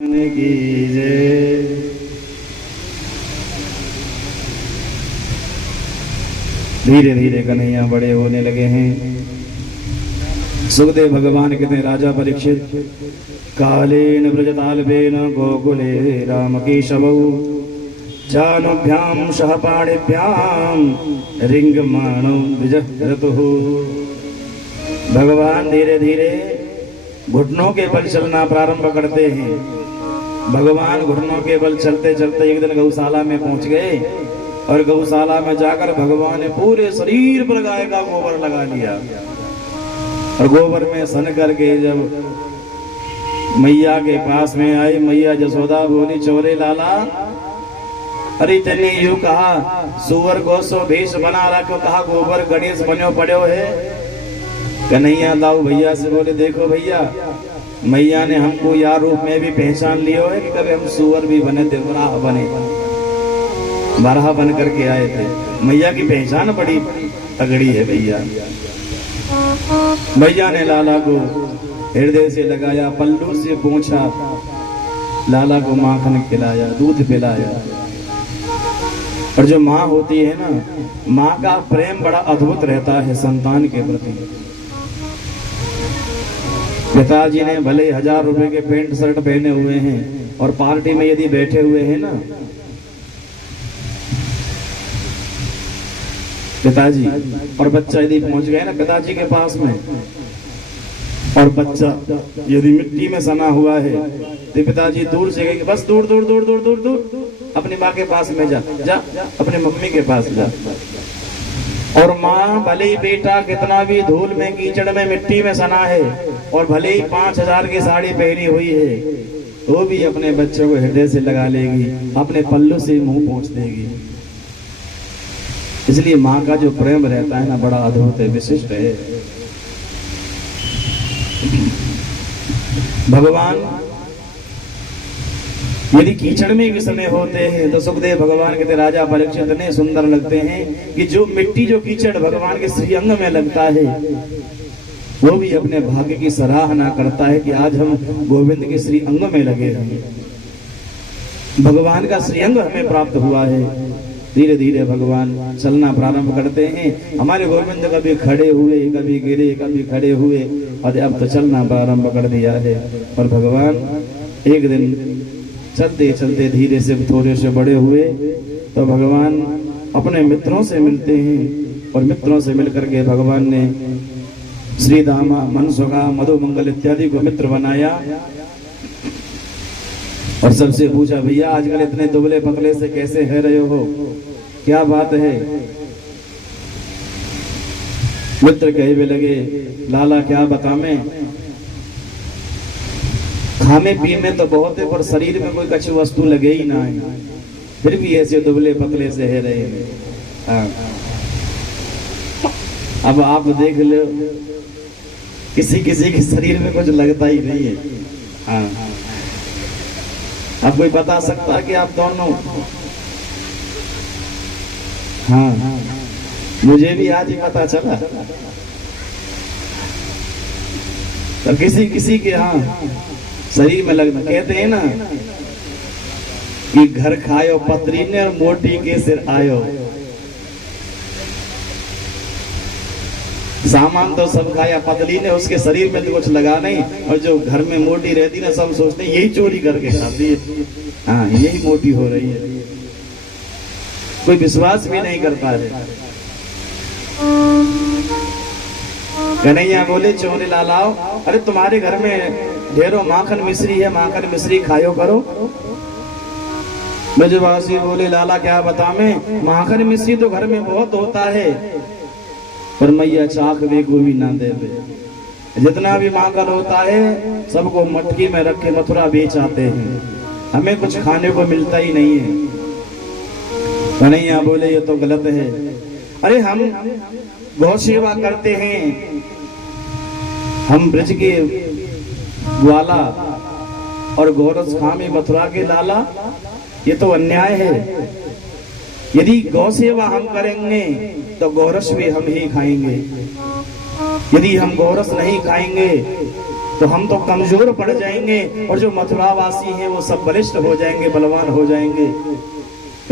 की जय। धीरे धीरे कन्हैया बड़े होने लगे हैं। सुखदेव भगवान कहते हैं, राजा परीक्षित, कालेन व्रजताल्पेन गोकुले राम केशवौ जानुभ्याम सहपाणिभ्याम रिंगमाणो विजहरतुः। भगवान धीरे धीरे घुटनों के बल चलना प्रारंभ करते हैं। भगवान घुटनों के बल चलते चलते एक दिन गौशाला में पहुंच गए और गौशाला में जाकर भगवान ने पूरे शरीर पर गाय का गोबर लगा लिया और गोबर में सन करके जब मैया के पास में आए, मैया जसोदा बोली, चोरे लाला, अरे तेने यू कहा सुअर गोसो भेष बना रखो, कहा गोबर गणेश बनो पड़ो है। कन्हैया लाओ भैया से बोले, देखो भैया, मैया ने हमको यार रूप में भी पहचान लियो है कि कभी हम सुअर भी बने थे, बारहा बन करके आए थे। मैया की पहचान बड़ी तगड़ी है भैया। भैया ने लाला को हृदय से लगाया, पल्लू से पूछा, लाला को माखन खिलाया, दूध पिलाया। और जो माँ होती है ना, माँ का प्रेम बड़ा अद्भुत रहता है संतान के प्रति। पिताजी ने भले 1000 रुपए के पेंट शर्ट पहने हुए हैं और पार्टी में यदि बैठे हुए हैं ना पिताजी, और बच्चा यदि पहुंच गए ना पिताजी के पास में, और बच्चा यदि मिट्टी में सना हुआ है तो पिताजी दूर से कहेंगे, बस दूर दूर दूर दूर दूर दूर, अपनी माँ के पास में जा जा, अपने मम्मी के पास जा। और माँ भले ही बेटा कितना भी धूल में कीचड़ में मिट्टी में सना है और भले ही 5000 की साड़ी पहनी हुई है, वो भी अपने बच्चों को हृदय से लगा लेगी, अपने पल्लू से मुंह पोंछ देगी। इसलिए माँ का जो प्रेम रहता है ना, बड़ा अद्भुत है, विशिष्ट है। भगवान यदि कीचड़ में भी समय होते हैं तो सुखदेव भगवान कहते, राजा परीक्षित इतने सुंदर लगते हैं कि जो मिट्टी जो कीचड़ भगवान के श्रीअंग में लगता है, वो भी अपने भाग्य की सराहना करता है कि आज हम गोविंद के श्रीअंग में लगे हैं, भगवान का श्रीअंग हमें प्राप्त हुआ है। धीरे धीरे भगवान चलना प्रारंभ करते हैं। हमारे गोविंद कभी खड़े हुए, कभी गिरे, कभी खड़े हुए, और अब तो चलना प्रारंभ कर दिया है। और भगवान एक दिन चलते चलते धीरे से थोड़े से बड़े हुए तो भगवान अपने मित्रों से मिलते हैं और मित्रों से मिलकर के भगवान ने श्री दामा, मनसुखा, मधुमंगल इत्यादि को मित्र बनाया और सबसे पूछा, भैया आजकल इतने दुबले पतले से कैसे है रहे हो, क्या बात है। मित्र कहने लगे, लाला क्या बताएं, खाने पीने तो बहुत है पर शरीर में कोई कच्ची वस्तु लगे ही ना है, फिर भी ऐसे दुबले पतले से है रहे हैं। हाँ। अब आप देख लो, किसी किसी के शरीर में कुछ लगता ही नहीं है। हाँ। अब कोई बता सकता है कि आप दोनों, हाँ, मुझे भी आज ही पता चला। तो किसी किसी के हाँ शरीर में लगना, कहते हैं ना कि घर खायो पतरी ने और मोटी के सिर आयो। सामान तो सब खाया, पतली ने उसके शरीर में तो कुछ लगा नहीं, और जो घर में मोटी रहती ना, सब सोचते यही चोरी करके खाती है, हाँ यही मोटी हो रही है, कोई विश्वास भी नहीं करता है। कन्हैया बोले, चोरे लालाओ, अरे तुम्हारे घर में ढेरों माखन मिश्री है, माखन मिश्री खायो करो। ब्रजवासी बोले, लाला क्या बताएं, माखन मिश्री तो घर में बहुत होता है पर मैया चाक वे को भी ना दे दे। जितना भी माखन होता है सबको मटकी में रख के मथुरा बेच आते हैं, हमें कुछ खाने को मिलता ही नहीं है। कन्हैया बोले, ये तो गलत है। अरे हम गौ सेवा करते हैं, हम ब्रज के ग्वाला और गोरस खामी मथुरा के लाला, ये तो अन्याय है। यदि गौ सेवा हम करेंगे तो गोरस भी हम ही खाएंगे, यदि हम गोरस नहीं खाएंगे तो हम तो कमजोर पड़ जाएंगे और जो मथुरावासी हैं वो सब बलिष्ठ हो जाएंगे, बलवान हो जाएंगे।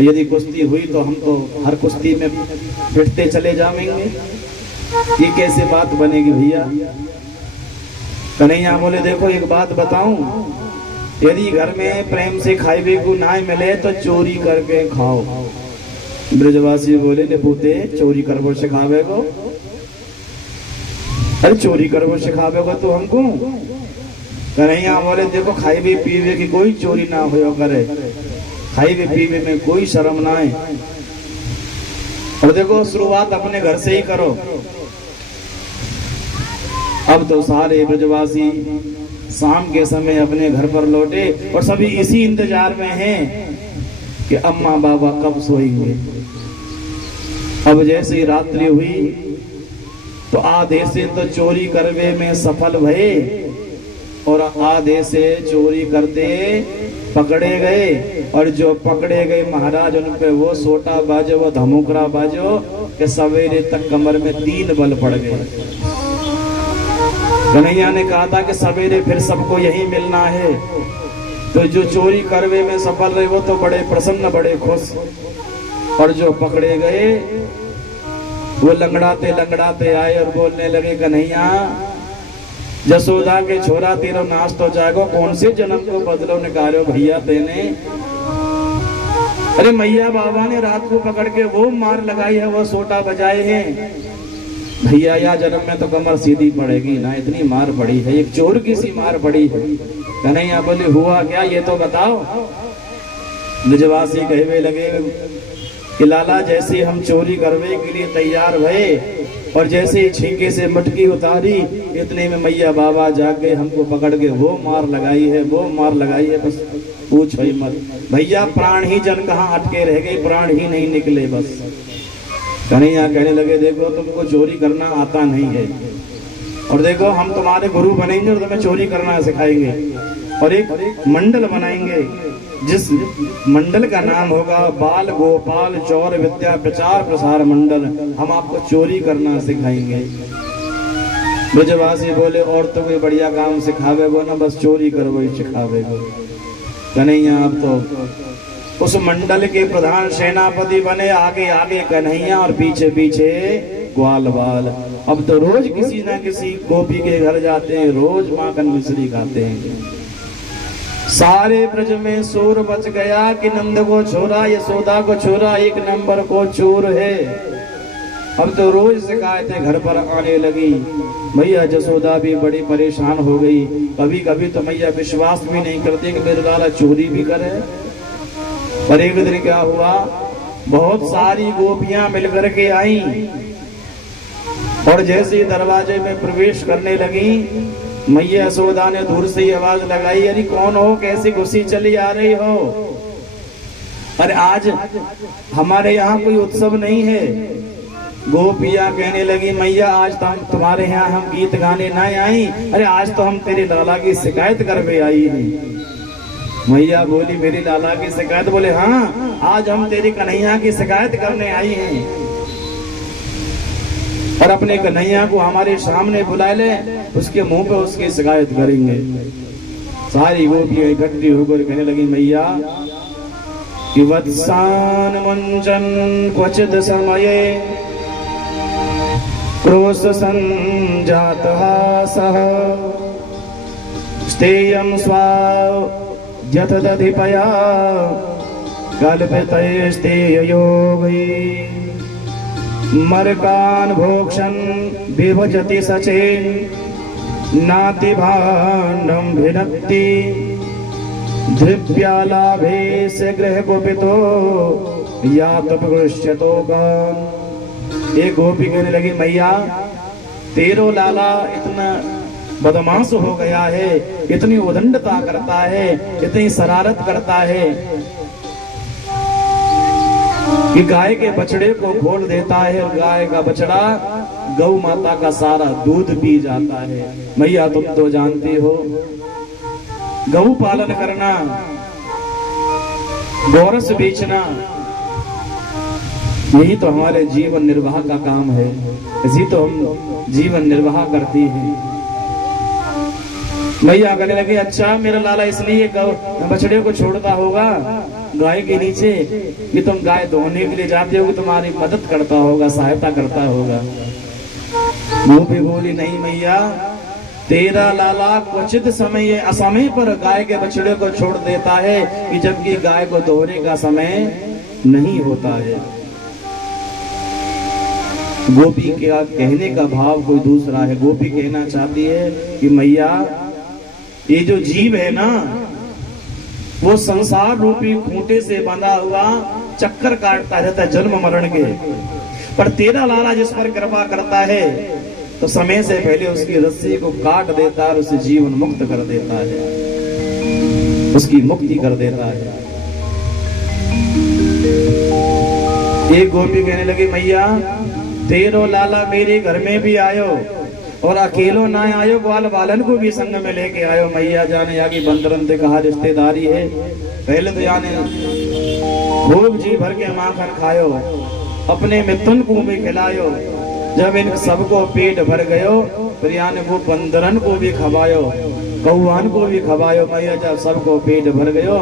यदि कुश्ती हुई तो हम तो हर कुश्ती में पिटते चले जाएंगे। ये कैसे बात बनेगी भैया? कन्हैया बोले देखो एक बात बताऊं, यदि घर में प्रेम से खाइबे को ना मिले तो चोरी करके खाओ। ब्रजवासी बोले ने पूते चोरी करबो सिखावे को? अरे चोरी करबो सिखावे को तो हमको? कन्हैया बोले देखो खाइबे पीवे की कोई चोरी ना हो करे, खाइबे पीवे में कोई शर्म ना है। और देखो शुरुआत अपने घर से ही करो। अब तो सारे ब्रजवासी शाम के समय अपने घर पर लौटे और सभी इसी इंतजार में हैं कि अम्मा बाबा कब सोएंगे। अब जैसे ही रात्रि हुई तो आधे से तो चोरी करवे में सफल भये और आधे से चोरी करते पकड़े गए। और जो पकड़े गए महाराज उन पे वो सोटा बाजो, वो धमुकरा बाजो कि सवेरे तक कमर में 3 बल पड़ गए। कन्हैया ने कहा था कि सवेरे फिर सबको यही मिलना है। तो जो चोरी करवे में सफल रहे वो तो बड़े प्रसन्न, बड़े खुश। और जो पकड़े गए वो लंगड़ाते लंगड़ाते आए और बोलने लगे कन्हैया जसोदा के छोरा तेरो नाश तो जाएगो, कौन से जन्म को बदलो निकालो भैया तेने? अरे मैया बाबा ने रात को पकड़ के वो मार लगाई है, वो सोटा बजाए हैं भैया। या जन्म में तो कमर सीधी पड़ेगी ना, इतनी मार पड़ी है, एक चोर की सी मार पड़ी है। कन्हैया बोले हुआ क्या ये तो बताओ। ब्रजवासी कहवे लगे कि लाला जैसे हम चोरी करवे के लिए तैयार भये और जैसे ही छींके से मटकी उतारी इतने में मैया बाबा जाके हमको पकड़ के वो मार लगाई है, वो मार लगाई है, बस पूछो ही मत भैया। प्राण ही जन कहाँ अटके रह गए, प्राण ही नहीं निकले बस। कन्हैया कहने लगे देखो तुमको चोरी करना आता नहीं है और देखो हम तुम्हारे गुरु बनेंगे और तुम्हें चोरी करना सिखाएंगे और एक मंडल बनाएंगे जिस मंडल का नाम होगा बाल गोपाल चौर विद्या प्रचार प्रसार मंडल। हम आपको चोरी करना सिखाएंगे। ब्रजवासी बोले और तो कोई बढ़िया काम सिखावेगो ना, बस चोरी करो वही सिखावेगो। कन्हैया अब तो उस मंडल के प्रधान सेनापति बने, आगे आगे कन्हैया और पीछे पीछे ग्वाल बाल। अब तो रोज किसी ना किसी गोपी के घर जाते हैं, रोज माखन मिश्री खाते हैं। सारे ब्रज में शोर मच गया कि नंद को छोरा यशोदा को छोरा एक नंबर को चोर है। अब तो रोज शिकायतें घर पर आने लगी। मैया जसोदा भी बड़ी परेशान हो गई। कभी कभी तो मैया विश्वास भी नहीं करती कि मेरे लाला चोरी भी करे। पर एक दिन क्या हुआ, बहुत सारी गोपियां मिलकर के आई और जैसे दरवाजे में प्रवेश करने लगी मैया यशोदा ने दूर से ही आवाज लगाई, अरे कौन हो, कैसी घुसी चली आ रही हो? अरे आज हमारे यहाँ कोई उत्सव नहीं है। गोपियां कहने लगी मैया आज तो तुम्हारे यहाँ हम गीत गाने ना आई, अरे आज तो हम तेरे लाला की शिकायत करके आई हैं। मैया बोली मेरी लाला की शिकायत? बोले हाँ, आज हम तेरी कन्हैया की शिकायत करने आई हैं और अपने कन्हैया को हमारे सामने बुला ले, उसके मुंह पे उसकी शिकायत करेंगे। सारी गोपियां इकट्ठी होकर कहने लगी मैया कि वत्सान मुंचन क्वचित समये क्रोश संजात हासः स्थेयं स्वाव यथ दधिपया कल्पितैस्तेययोगै मरकान भोक्षण विभजति सचेन नाति भाण्डं भिनक्ति धृप्यालाभे से गृह गोपितो या तपगृह्यतो गान। एक गोपी कहने लगी मैया तेरो लाला इतना बदमाश हो गया है, इतनी उदंडता करता है, इतनी शरारत करता है कि गाय के बछड़े को खोल देता है और गाय का बछड़ा गौ माता का सारा दूध पी जाता है। मैया तुम तो जानती हो गौ पालन करना, गोरस बेचना, यही तो हमारे जीवन निर्वाह का काम है, इसी तो हम जीवन निर्वाह करती हैं। मैया कहने लगे अच्छा मेरा लाला इसलिए बछड़े को छोड़ता होगा गाय के नीचे कि तुम गाय धोने के लिए जाते हो, तुम्हारी मदद करता होगा, सहायता करता होगा। गोपी बोली नहीं मैया, तेरा लाला क्वचित समय असमय पर गाय के बछड़े को छोड़ देता है कि जबकि गाय को धोने का समय नहीं होता है। गोपी के कहने का भाव कोई दूसरा है। गोपी कहना चाहती है कि मैया ये जो जीव है ना वो संसार रूपी खूंटे से बंधा हुआ चक्कर काटता रहता है जन्म मरण के, पर तेरा लाला जिस पर कृपा करता है तो समय से पहले उसकी रस्सी को काट देता है और उसे जीवन मुक्त कर देता है, उसकी मुक्ति कर देता है। एक गोपी कहने लगी मैया तेरो लाला मेरे घर में भी आयो और अकेलो ना आयो, ग्वाल बालन को भी संग में लेके आयो। मैया जाने आगे बंदरन से कहा रिश्तेदारी है, पहले तो जाने खूब जी भर के माखन खायो, अपने मिथुन को भी खिलायो, जब इन सबको पेट भर गयो फिर यानी वो बंदरन को भी खवायो, कौआन को भी खवायो। मैया जब सबको पेट भर गयो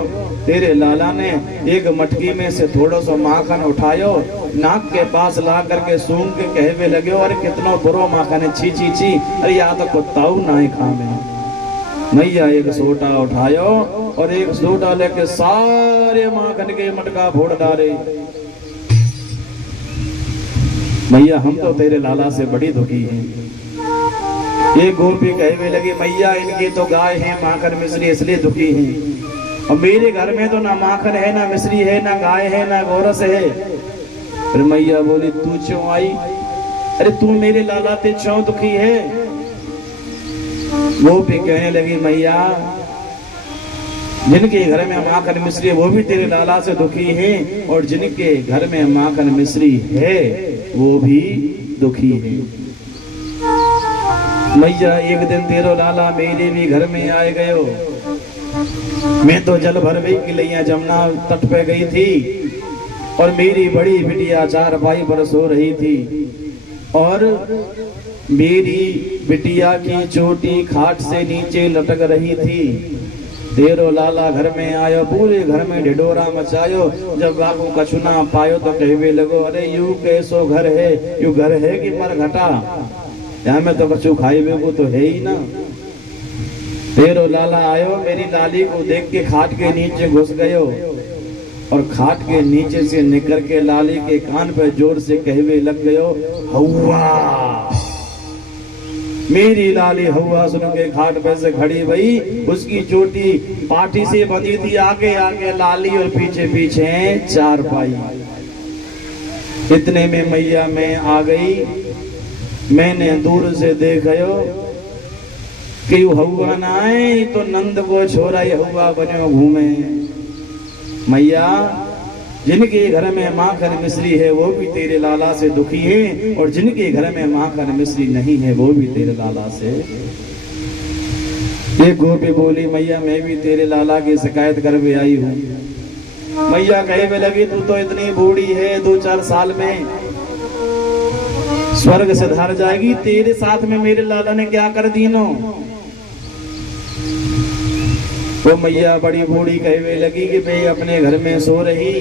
तेरे लाला ने एक मटकी में से थोड़ा सा माखन उठायो, नाक के पास ला करके सूंघ के कहवे लगे अरे कितना बुरो माखन है, छी छी छी, अरे या तो कुत्ताऊ ना ही खावे। मैया एक सोटा उठायो और एक सोटा लेके सारे माखन के मटका फोड़ डाले। मैया हम तो तेरे लाला से बड़ी दुखी हैं। ये गोपी कहवे लगी मैया इनकी तो गाय है माखन मिश्री इसलिए दुखी हैं, और मेरे घर में तो ना माखन है ना मिश्री है ना गाय है ना गोरस है। फिर मैया बोली तू क्यों आई, अरे तू मेरे लाला ते क्यों दुखी है। वो भी कहने लगी मैया जिनके घर में माखन मिश्री है वो भी तेरे लाला से दुखी हैं, और जिनके घर में माखन मिश्री है वो भी दुखी है। मैया एक दिन तेरो लाला मेरे भी घर में आए गयो, मैं तो जल भर गई कि लैया जमुना तट पे गई थी और मेरी बड़ी बिटिया चारपाई पर सो रही थी, और मेरी बिटिया की चोटी खाट से नीचे लटक रही थी। तेरो लाला घर में आयो, पूरे घर में ढिढोरा मचायो, जब बाबू कछु ना पायो तो कहवे लगो अरे यू कैसो घर है, यू घर है कि मर घटा, यहाँ में तो कछु खाए को तो है ही ना। तेरो लाला आयो, मेरी लाली को देख के खाट के नीचे घुस गयो और खाट के नीचे से निकल के लाली के कान पे जोर से कहवे लग गयो हौवा। मेरी लाली हौवा सुन के खाट पे से खड़ी भई, उसकी चोटी पाठी से बंधी थी, आगे आगे लाली और पीछे पीछे चारपाई। इतने में मैया मैं आ गई, मैंने दूर से देखयो कि हौवा ना आए तो नंद को छोरा हौवा बनो घूमे। मैया जिनके घर में माखन मिश्री है वो भी तेरे लाला से दुखी है, और जिनके घर में माखन मिश्री नहीं है वो भी तेरे लाला से। एक गोपी बोली मैया मैं भी तेरे लाला की शिकायत करके आई हूँ। मैया कहने लगी तू तो इतनी बूढ़ी है, 2-4 साल में स्वर्ग से धार जाएगी, तेरे साथ में मेरे लाला ने क्या कर दीनो। तो मैया बड़ी बूढ़ी कहने लगी कि मैं अपने घर में सो रही,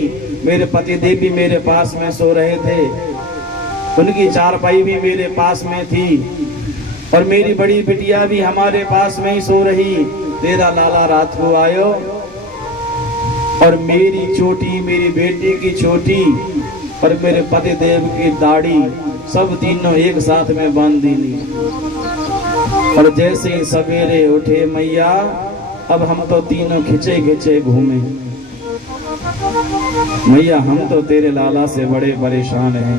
मेरे पति देव भी मेरे पास में सो रहे थे, उनकी चारपाई भी मेरे पास में थी, और मेरी बड़ी बिटिया भी हमारे पास में ही सो रही। तेरा लाला रात को आयो और मेरी चोटी, मेरी बेटी की चोटी और मेरे पति देव की दाढ़ी सब तीनों एक साथ में बांध दी, और जैसे ही सवेरे उठे मैया अब हम तो तीनों खिंचे खिंचे घूमे। मैया हम तो तेरे लाला से बड़े परेशान हैं।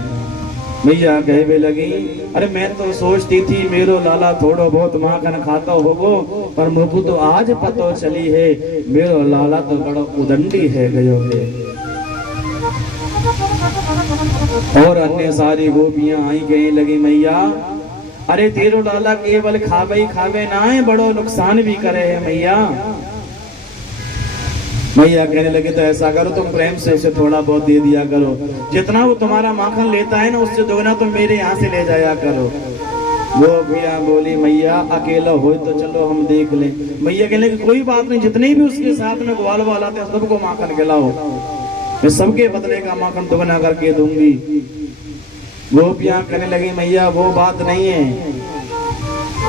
मैया कहवे लगी अरे मैं तो सोचती थी मेरो लाला थोड़ो बहुत माखन खाता होगो, पर मुझको तो आज पतो चली है मेरो लाला तो बड़ा उदंडी है गयो है। और अन्य सारी गोपियां आई गई लगी मैया अरे तेरो लाला केवल खावे खावे ना है, बड़ो नुकसान भी करे है मैया। मैया कहने लगे तो ऐसा करो तुम प्रेम से उसे थोड़ा बहुत दे दिया करो, जितना वो तुम्हारा माखन लेता है ना उससे दोगुना तुम मेरे यहाँ से ले जाया करो। वो पिया बोली मैया अकेला हो तो चलो हम देख लें। मैया कहने की कोई बात नहीं, जितने भी उसके साथ में ग्वाल वाल आते हैं सबको माखन खिलाओ, मैं सबके बदले का माखन दुगना करके दूंगी। गोपियां कहने लगी मैया वो बात नहीं है,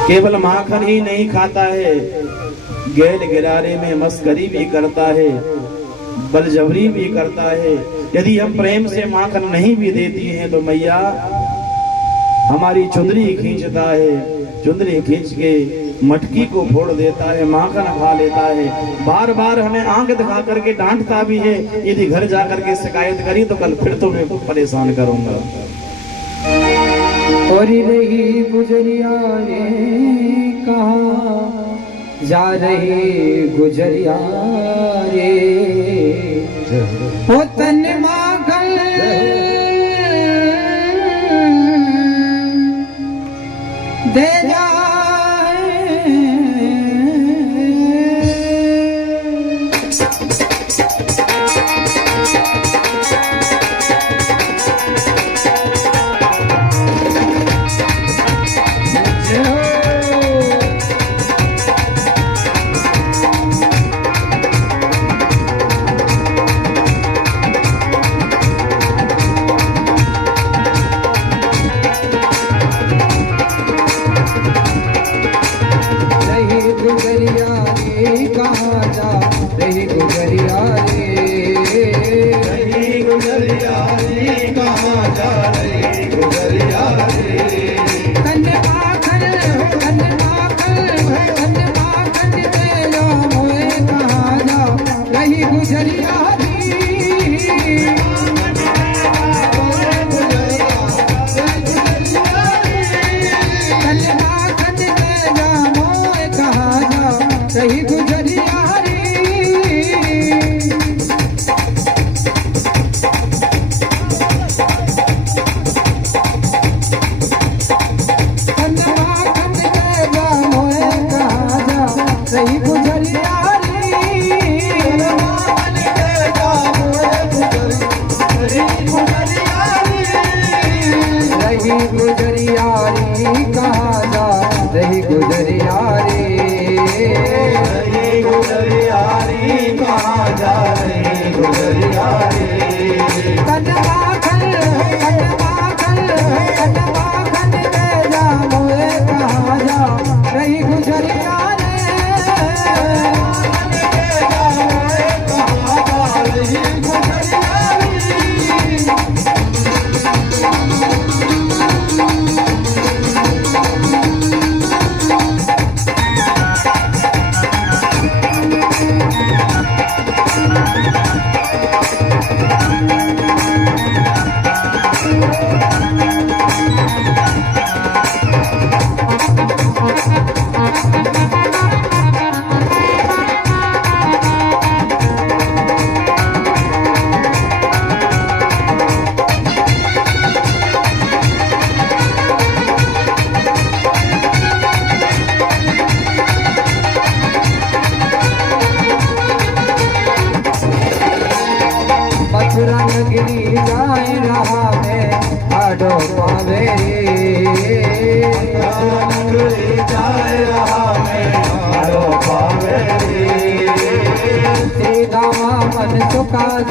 केवल माखन ही नहीं खाता है, गैल गिरारे में मस्करी भी करता है, बलजबरी भी करता है। यदि हम प्रेम से माखन नहीं भी देती हैं तो मैया हमारी चुंदरी खींचता है, चुंदरी खींच के मटकी को फोड़ देता है, माखन खा लेता है, बार बार हमें आंख दिखा करके डांटता भी है। यदि घर जाकर के शिकायत करी तो कल फिर तो मैं परेशान करूंगा। और रही गुजरिया रे कहाँ जा रही गुजरिया रे, ओ तन माखन दे जा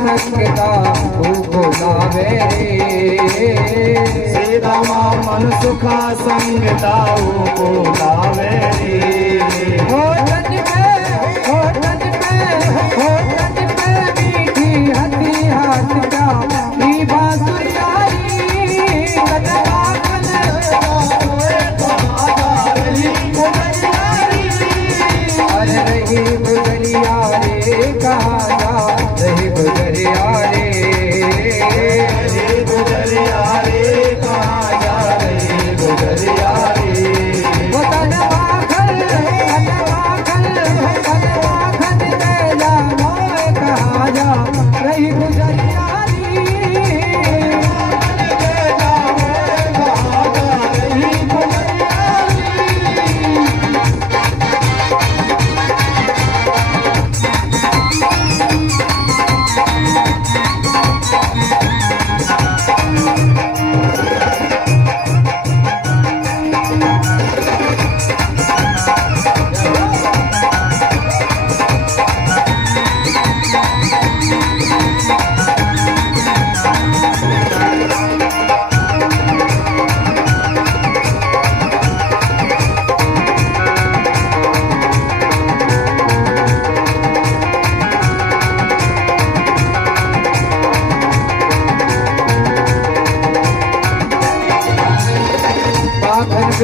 संगता बोलावे सीधा मन सुखा संगता बोलावे होठन पे मीठी हंसी हाथ का बांसुरिया अरे रही गुजरिया रे कहाँ जा रही गुजरिया रे गुजरिया रे कहाँ जा रही गुजरिया रे माखन दे जा मोए कहाँ जा रही गुजरिया रे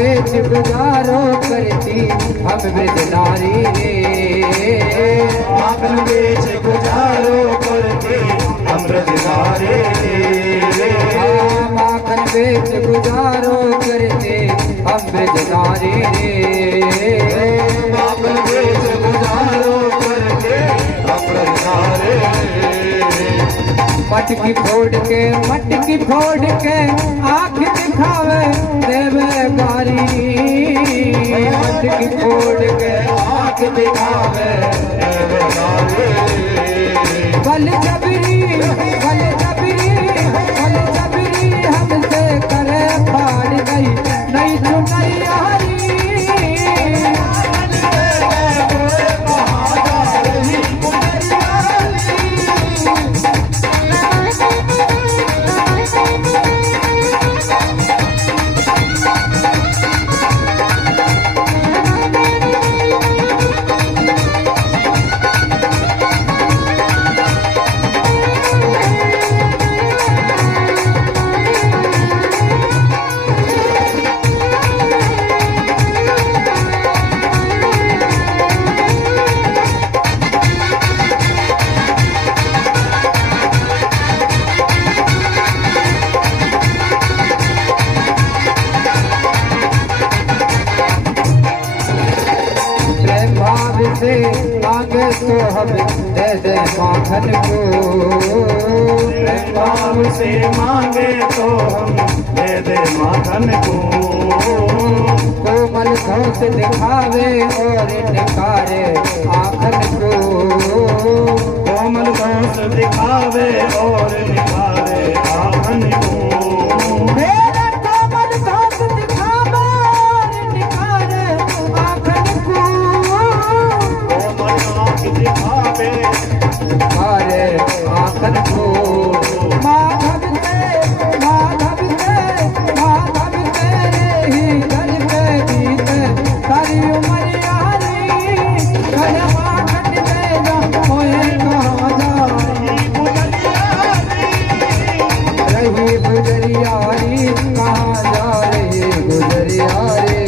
बेच गुजारो करती हम ब्रज नारी रे। माखन बेच गुजारो करते हम ब्रज नारी रे। माखन बेच गुजारो करते हम ब्रज नारी रे। माखन बेच गुजारो करते हम ब्रज नारी रे। मटकी फोड़ के आँख दिखावे देवे गारी। मटकी फोड़ के आँख दिखावे देवे गारी। बल जबरी हमसे करे फाड़ गई नहीं चुनैया री। से मांगे तो हम दे दे माखन को। भाव से मांगे तो हम दे दे माखन को। कोमल घोष दिखावे और निकारे आखन को। कोमल घोष दिखावे और निकारे आखन को। मेरे कोमल घोष दिखावे और निकारे आखन को। दिखावे निकारे आखन को। माधव तेरे ही घर पे बीते सारी उम्र यारी। घर माखन देगा मोए कहाँ जा रही गुजरियारी। कहाँ जा रही गुजरियारी।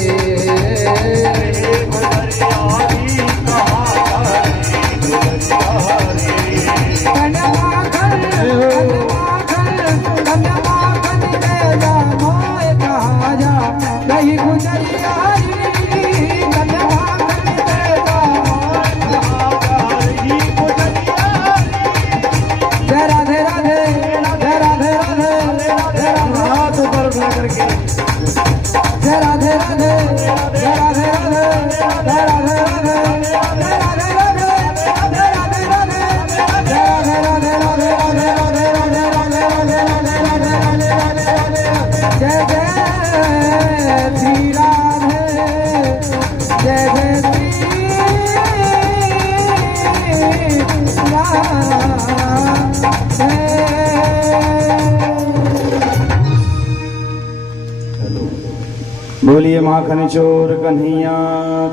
बोलिए माखन चोर कन्हैया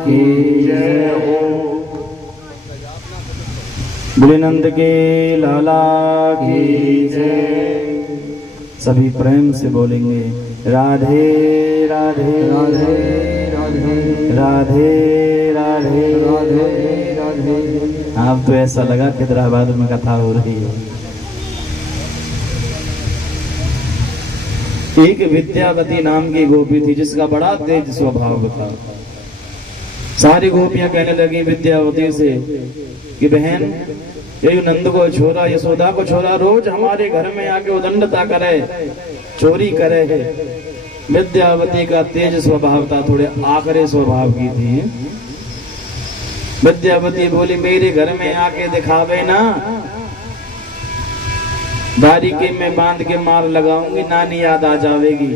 की जय हो। बुलेनंद के लाला की जय। सभी प्रेम से बोलेंगे राधे राधे राधे राधे राधे राधे राधे राधे। आप तो ऐसा लगा कि हैदराबाद में कथा हो रही है। एक विद्यावती नाम की गोपी थी जिसका बड़ा तेज स्वभाव था। सारी गोपियां कहने लगी विद्यावती से कि बहन ये नंद को छोरा यशोदा को छोरा रोज हमारे घर में आके उदंडता करे चोरी करे है। विद्यावती का तेज स्वभाव था, थोड़े आखरे स्वभाव की थी। विद्यावती बोली मेरे घर में आके दिखावे ना, बारीकी में बांध के मार लगाऊंगी, नानी याद आ जाएगी।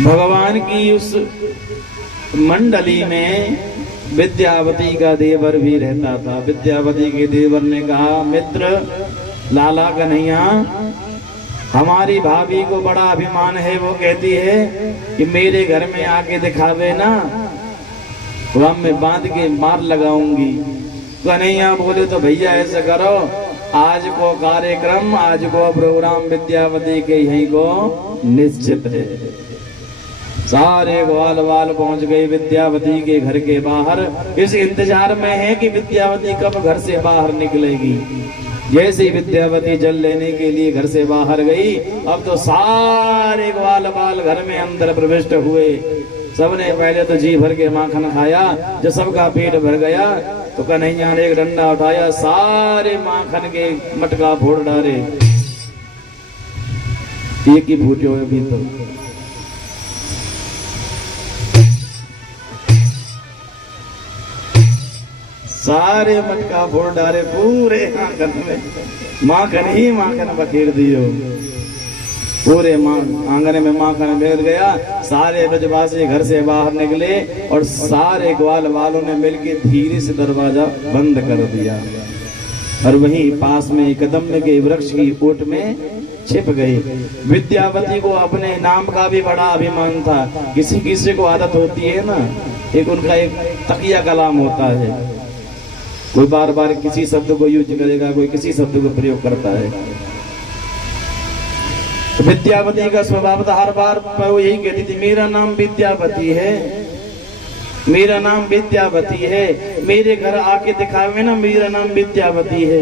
भगवान की उस मंडली में विद्यावती का देवर भी रहता था। विद्यावती के देवर ने कहा मित्र लाला कन्हैया, हमारी भाभी को बड़ा अभिमान है, वो कहती है कि मेरे घर में आके दिखावे ना तो हम मैं बांध के मार लगाऊंगी। कन्हैया बोले तो भैया ऐसा करो आज को कार्यक्रम, आज को प्रोग्राम विद्यावती के यहीं को निश्चित है। सारे ग्वाल वाल पहुंच गए विद्यावती के घर के बाहर, इस इंतजार में है कि विद्यावती कब घर से बाहर निकलेगी। जैसे ही विद्यावती जल लेने के लिए घर से बाहर गई, अब तो सारे ग्वाल बाल घर में अंदर प्रविष्ट हुए। सबने पहले तो जी भर के माखन खाया। जब सबका पेट भर गया तो कन्हैया ने एक डंडा उठाया, सारे माखन के मटका फोड़ डाले। एक ही फूटे हुए भी तो सारे मटका फोड़ डाले, पूरे आंगन में माखन ही माखन बखेर दियो। पूरे आंगन में माखन बिखर गया। सारे ब्रजवासी घर से बाहर निकले और सारे ग्वाल वालों ने मिलकर धीरे से दरवाजा बंद कर दिया और वहीं पास में कदम्ब के वृक्ष की ओट में छिप गए। विद्यावती को अपने नाम का भी बड़ा अभिमान था। किसी किसी को आदत होती है ना, एक उनका एक तकिया कलाम होता है, कोई बार बार किसी शब्द को यूज करेगा, कोई किसी शब्द को प्रयोग करता है। तो विद्यावती का स्वभाव था, हर बार पर वो यही कहती थी, मेरा नाम विद्यावती है, मेरा नाम विद्यावती है, मेरे घर आके दिखावे ना, मेरा नाम विद्यावती है।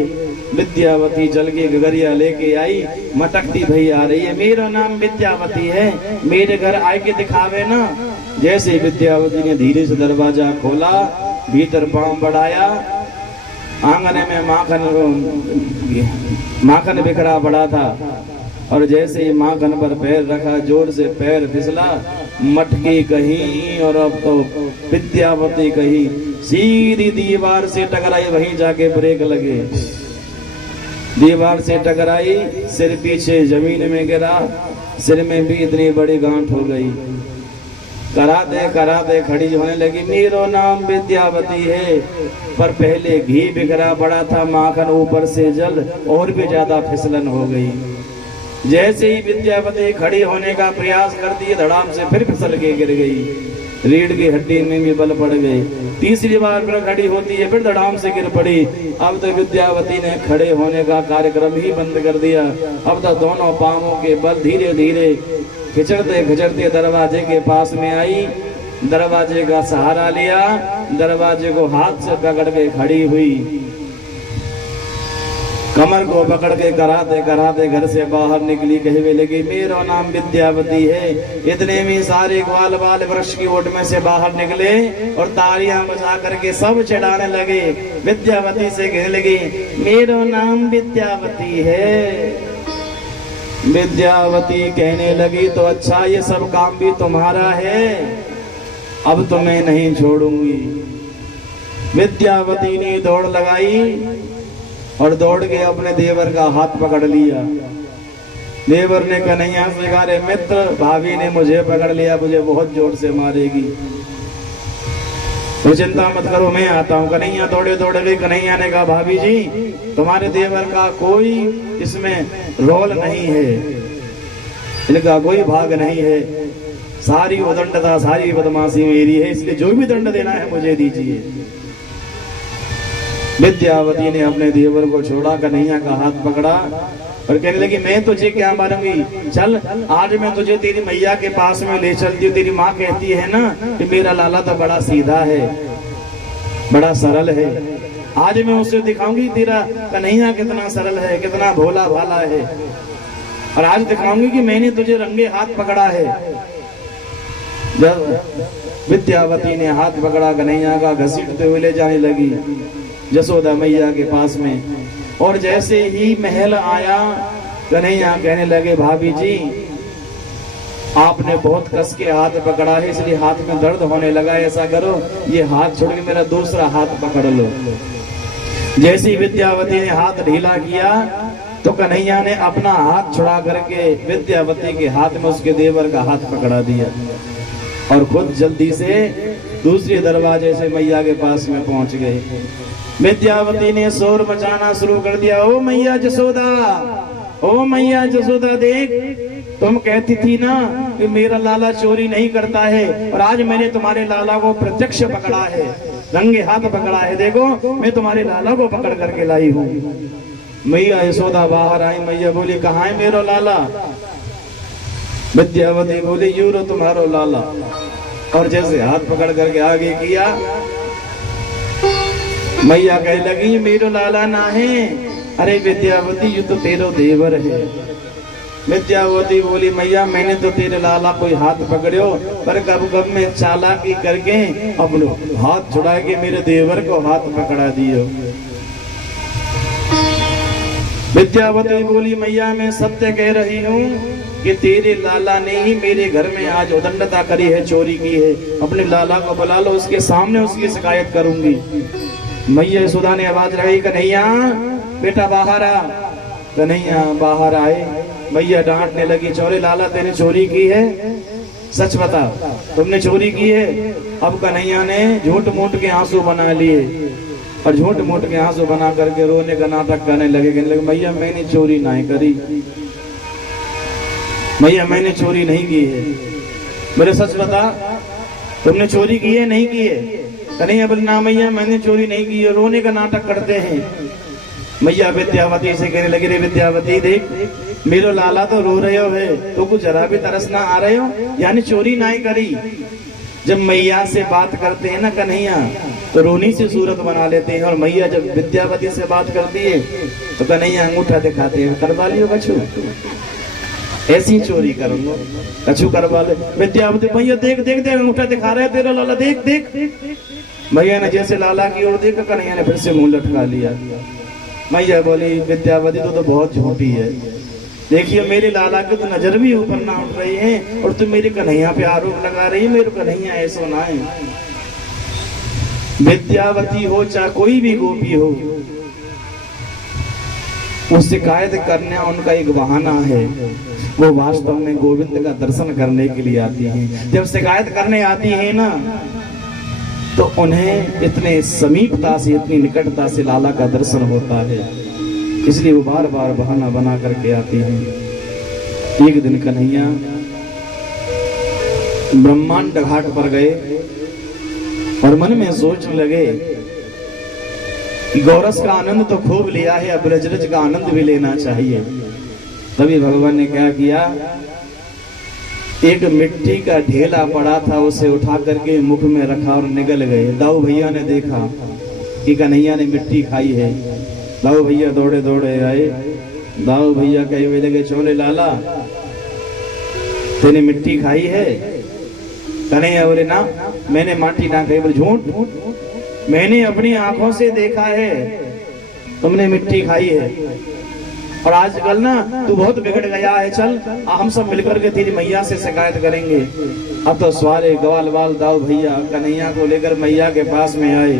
विद्यावती जल के गगरिया लेके आई, मटकती भई आ रही है, मेरा नाम विद्यावती है, मेरे घर आके दिखावे ना। जैसे विद्यावती ने धीरे से दरवाजा खोला, भीतर पांव बढ़ाया, आंगन में माखन बिखरा पड़ा था और जैसे ही माखन पर पैर रखा, जोर से पैर फिसला, मटकी कहीं और अब तो विद्यावती कहीं सीधी दीवार से टकराई, वहीं जाके ब्रेक लगे। दीवार से टकराई, सिर पीछे जमीन में गिरा, सिर में भी इतनी बड़ी गांठ हो गई। कराते कराते खड़ी होने लगी, मेरा नाम विद्यावती है। पर पहले घी बिखरा पड़ा था, माखन ऊपर से जल और भी ज्यादा फिसलन हो गई। जैसे ही विद्यावती खड़ी होने का प्रयास करती है, धड़ाम से फिर फिसल के गिर गई, रीढ़ की हड्डी में भी बल पड़ गए। तीसरी बार फिर खड़ी होती है, फिर धड़ाम से गिर पड़ी। अब तो विद्यावती ने खड़े होने का कार्यक्रम ही बंद कर दिया। अब तो दोनों पांवों के बल धीरे धीरे खिचड़ते खिचड़ते दरवाजे के पास में आई, दरवाजे का सहारा लिया, दरवाजे को हाथ से पकड़ के खड़ी हुई, कमर को पकड़ के कराते कराते घर से बाहर निकली, कहने लगी, मेरा नाम विद्यावती है। इतने में सारे ग्वाल बाल वृक्ष की ओट में से बाहर निकले और तालियां बजा करके सब चिढ़ाने लगे। विद्यावती से कहने लगी, मेरा नाम विद्यावती है। विद्यावती कहने लगी, तो अच्छा ये सब काम भी तुम्हारा है, अब तो मैं नहीं छोड़ूंगी। विद्यावती ने दौड़ लगाई और दौड़ के अपने देवर का हाथ पकड़ लिया। देवर ने कन्हैया से कहा, रे मित्र, भाभी ने मुझे पकड़ लिया, मुझे बहुत जोर से मारेगी, तो चिंता मत करो, मैं आता हूँ। कन्हैया दौड़े दौड़े गई। कन्हैया ने कहा, भाभी जी, तुम्हारे देवर का कोई इसमें रोल नहीं है, इनका कोई भाग नहीं है, सारी उदंडता सारी बदमाशी मेरी है, इसलिए जो भी दंड देना है मुझे दीजिए। विद्यावती ने अपने देवर को छोड़ा, कन्हैया का हाथ पकड़ा और कहने लगी, मैं तुझे क्या मारूंगी, चल आज मैं तुझे तेरी मैया के पास में ले चलती हूँ। तेरी माँ कहती है ना कि मेरा लाला तो बड़ा सीधा है, बड़ा सरल है, आज मैं उसे दिखाऊंगी तेरा कन्हैया कितना सरल है, कितना भोला भाला है, और आज दिखाऊंगी कि मैंने तुझे रंगे हाथ पकड़ा है। जब विद्यावती ने हाथ पकड़ा, कन्हैया का घसीटते हुए ले जाने लगी जसोदा मैया के पास में, और जैसे ही महल आया, कन्हैया कहने लगे, भाभी जी, आपने बहुत कस के हाथ पकड़ा है, इसलिए हाथ में दर्द होने लगा, ऐसा करो ये हाथ छोड़ के मेरा दूसरा हाथ पकड़ लो। जैसी विद्यावती ने हाथ ढीला किया तो कन्हैया ने अपना हाथ छुड़ा करके विद्यावती के हाथ में उसके देवर का हाथ पकड़ा दिया और खुद जल्दी से दूसरे दरवाजे से मैया के पास में पहुंच गए। विद्यावती ने शोर मचाना शुरू कर दिया, ओ मैया जसोदा, ओ मैया जसोदा, देख, तुम कहती थी ना कि मेरा लाला चोरी नहीं करता है, और आज मैंने तुम्हारे लाला को प्रत्यक्ष पकड़ा है, रंगे हाथ पकड़ा है, देखो मैं तुम्हारे लाला को पकड़ करके लाई हूँ। मैया यशोदा बाहर आई। मैया बोली कहाँ है मेरो लाला? विद्यावती बोली यूं रो तुम्हारो लाला। और जैसे हाथ पकड़ करके आगे किया, मैया कह लगी मेरो लाला ना है। अरे विद्यावती यू तो तेरो देवर है। विद्यावती बोली मैया मैंने तो तेरे लाला कोई हाथ पकड़ो, पर कब कब में चालाकी करके अपनो हाथ छुड़ा के मेरे देवर को हाथ पकड़ा दियो। विद्यावती बोली मैया मैं सत्य कह रही हूँ कि तेरे लाला ने ही मेरे घर में आज उदंडता करी है, चोरी की है। अपने लाला को बुला लो, उसके सामने उसकी शिकायत करूंगी। मैया यशोदा ने आवाज लगाई कन्हैया बेटा बाहर आ। कन्हैया बाहर आए। मैया डांटने लगी चोरे लाला तेने चोरी की है, सच बता तुमने चोरी की है। अब कन्हैया ने झूठ मूठ के आंसू बना लिए और झूठ मूठ के आंसू बना करके रोने का नाटक करने लगे। कहने लगे मैया मैंने चोरी नहीं करी, मैया मैंने चोरी नहीं की है। मेरे सच बता तुमने चोरी की है नहीं की है? कन्हैया बोले ना मैया मैंने चोरी नहीं की है। रोने का नाटक करते हैं। मैया विद्यावती से कहने लगी रे विद्यावती देख मेरो लाला तो रो रहे हो है, तो कुछ जरा भी तरस ना आ रहे हो, यानी चोरी नहीं करी। जब मैया से बात करते हैं ना कन्हैया तो रोनी से सूरत बना लेते हैं, और मैया जब विद्यावती से बात करती है तो कन्हैया अंगूठा दिखाते हैं। करवा लियो कछु, ऐसी चोरी करूंगा कछु करवा ले। विद्यावती भैया देख देख देख अंगूठा दिखा रहे तेरा लाला, देख देख। मैया ने जैसे लाला की ओर देख कन्हैया ने फिर से मुंह लटका लिया। मैया बोली विद्यावती तो बहुत झूठी है, देखिए मेरे लाला की तो नजर भी ऊपर ना उठ रही है और तुम मेरे कन्हैया पे आरोप लगा रही है। मेरे कन्हैया ऐसा ना है। विद्यावती हो चाहे कोई भी गोपी हो, वो शिकायत करने उनका एक बहाना है। वो वास्तव में गोविंद का दर्शन करने के लिए आती हैं। जब शिकायत करने आती है ना तो उन्हें इतने समीपता से इतनी निकटता से लाला का दर्शन होता है, इसलिए वो बार बार बहाना बना करके आती हैं। एक दिन कन्हैया ब्रह्मांड घाट पर गए और मन में सोचने लगे कि गौरस का आनंद तो खूब लिया है, अब ब्रजरज का आनंद भी लेना चाहिए। तभी भगवान ने क्या किया, एक मिट्टी का ढेला पड़ा था उसे उठा करके मुख में रखा और निगल गए। दाऊ भैया ने देखा कि कन्हैया ने मिट्टी खाई है। दाऊ भैया दौड़े दौड़े आए। दाऊ भैया कहे हुए लगे चोले लाला तेने मिट्टी खाई है? कन्हैया बोले ना मैंने माटी ना खाई। बोले झूठ, मैंने अपनी आंखों से देखा है तुमने मिट्टी खाई है। और आजकल ना तू बहुत बिगड़ गया है, चल हम सब मिलकर के तेरी मैया से शिकायत करेंगे। अब तो सवारे ग्वाल बाल दाऊ भैया कन्हैया को लेकर मैया के पास में आए,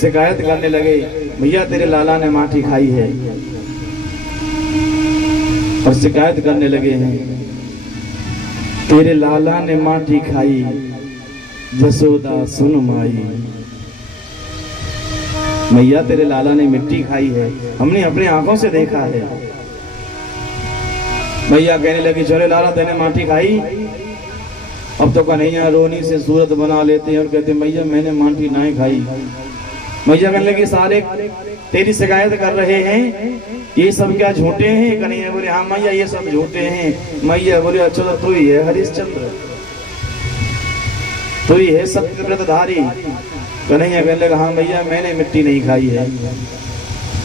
शिकायत करने लगे भैया तेरे लाला ने माटी खाई है। और शिकायत करने लगे हैं तेरे लाला ने माटी खाई, जसोदा सुन माई। मैया तेरे लाला ने मिट्टी खाई है, हमने अपने आंखों से देखा है। मैया कहने लगी चले लाला तेने माटी खाई? अब तो कन्हैया रोनी से सूरत बना लेते हैं और कहते मैया मैंने माटी नहीं खाई। मैया कहने लगी सारे तेरी शिकायत कर रहे हैं, ये सब क्या झूठे हैं? कन्हैया बोले हाँ मैया ये सब झूठे हैं। मैया बोले अच्छा तो तू ही है हरिश्चंद्र, तू ही है सत्यव्रतधारी। कन्हैया कहने लगा हाँ मैया मैंने मिट्टी नहीं खाई है।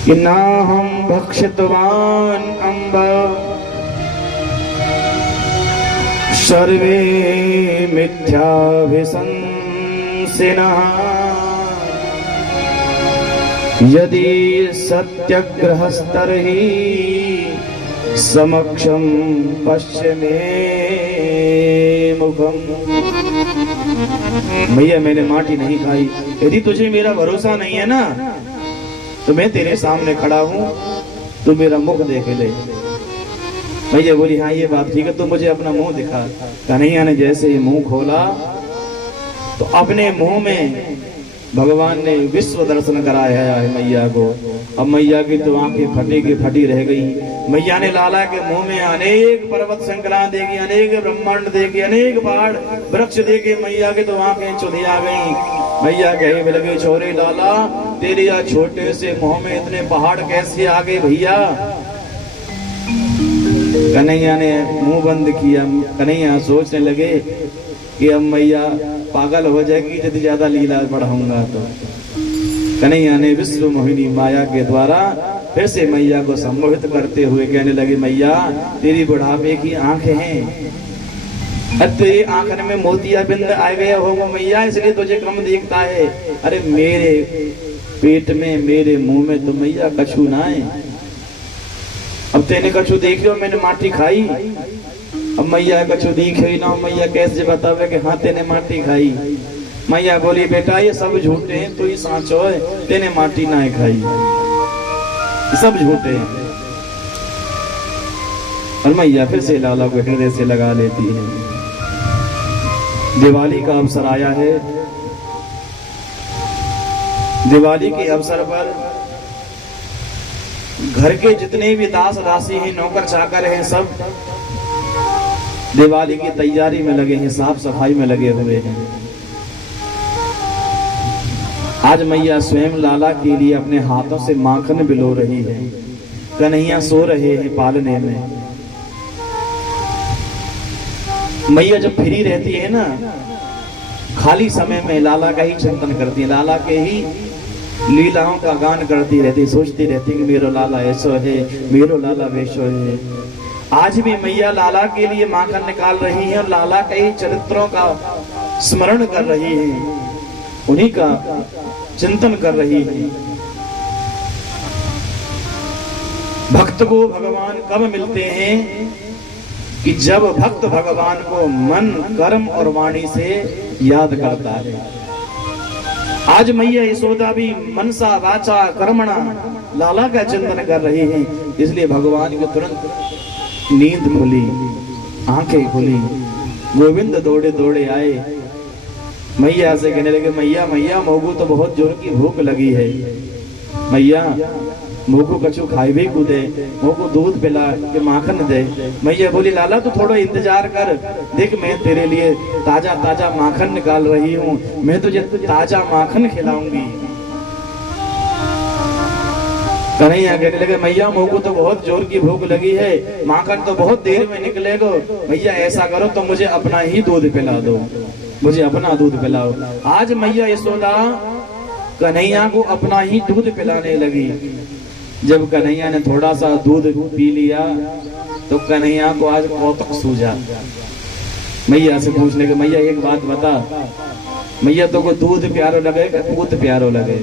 कि ना हम भक्षितवान अम्ब सर्वे मिथ्याभिशंसिनः यदि सत्याग्रहस्तर्हि समक्षम पश्चिमे मुखम। भैया मैंने माटी नहीं खाई। यदि तुझे मेरा भरोसा नहीं है ना तो मैं तेरे सामने खड़ा हूं, तू मेरा मुख देख ले। भैया बोली हाँ ये बात ठीक है, तो मुझे अपना मुंह दिखा। कन्हैया ने जैसे ही मुंह खोला तो अपने मुंह में भगवान ने विश्व दर्शन कराया है मैया को। अब मैया की तो आंखें फटी की फटी रह गई। मैया ने लाला के मुंह में अनेक पर्वत श्रृंखला देखी, अनेक ब्रह्मांड देखे, अनेक पहाड़ वृक्ष देखे। मैया के तो आंखें चुधिया गई। मैया कहे लगे छोरे लाला तेरे या छोटे से मुंह में इतने पहाड़ कैसे आ गए भैया। कन्हैया ने मुंह बंद किया। कन्हैया सोचने लगे कि अब मैया पागल हो जाएगी यदि ज्यादा लीला बढ़ाऊंगा तो। कन्हैया ने विश्व मोहिनी माया के द्वारा फिर से मैया को सम्मोहित करते हुए कहने लगे मैया तेरी बुढ़ापे की आंखें हैं, तेरी आंखन में मोतिया बिंद आ गया होगा मैया इसलिए तुझे कम दिखता है। अरे मेरे पेट में मेरे मुंह में तो मैया कछू ना है। अब तेने कछू देखियो मैंने माटी खाई। अब मैया कछू दिखे ना मैया कैसे बतावे कि हाँ तेने माटी खाई। मैया बोली बेटा ये सब झूठे हैं तो ये साचो है, तेने माटी ना खाई, सब झूठे हैं। और मैया फिर से लाला को हृदय से लगा लेती है। दिवाली का अवसर आया है। दिवाली के अवसर पर घर के जितने भी दास दासी हैं नौकर चाकर हैं सब दिवाली की तैयारी में लगे हैं, साफ सफाई में लगे हुए हैं। आज मैया स्वयं लाला के लिए अपने हाथों से माखन बिलो रही है। कन्हैया सो रहे हैं पालने में। मैया जब फ्री रहती है ना खाली समय में लाला का ही चिंतन करती है, लाला के ही लीलाओं का गान करती रहती, सोचती रहती कि मेरो लाला ऐसो है, मेरो लाला वैसो है। आज भी मैया लाला के लिए माखन निकाल रही है और लाला के ही चरित्रों का स्मरण कर रही है, उन्हीं का चिंतन कर रही है। भक्त को भगवान कब मिलते हैं कि जब भक्त भगवान को मन कर्म और वाणी से याद करता है। आज मैया यशोदा भी मनसा वाचा कर्मणा लाला का चिंतन कर रही है, इसलिए भगवान को तुरंत नींद खुली, आंखें खुली। गोविंद दौड़े दौड़े आए, मैया से कहने लगे मैया मैया मोगू तो बहुत जोर की भूख लगी है, मैया मोगू कछु खाए भी कूदे, मोगू दूध पिला के माखन दे। मैया बोली लाला तू थोड़ा इंतजार कर, देख मैं तेरे लिए ताजा ताजा माखन निकाल रही हूँ, मैं तुझे ताजा माखन खिलाऊंगी। कन्हैया कहने लगे मैया मोगू तो बहुत जोर की भूख लगी है, माखन तो बहुत देर में निकलेगा। मैया ऐसा करो तो मुझे अपना ही दूध पिला दो, मुझे अपना दूध पिलाओ। आज मैया यशोदा कन्हैया को अपना ही दूध पिलाने लगी। जब कन्हैया ने थोड़ा सा दूध पी लिया तो कन्हैया को आज कौतुक सूझा। मैया से पूछने के मैया एक बात बता, मैया तो को दूध प्यारो लगे पूत प्यारो लगे।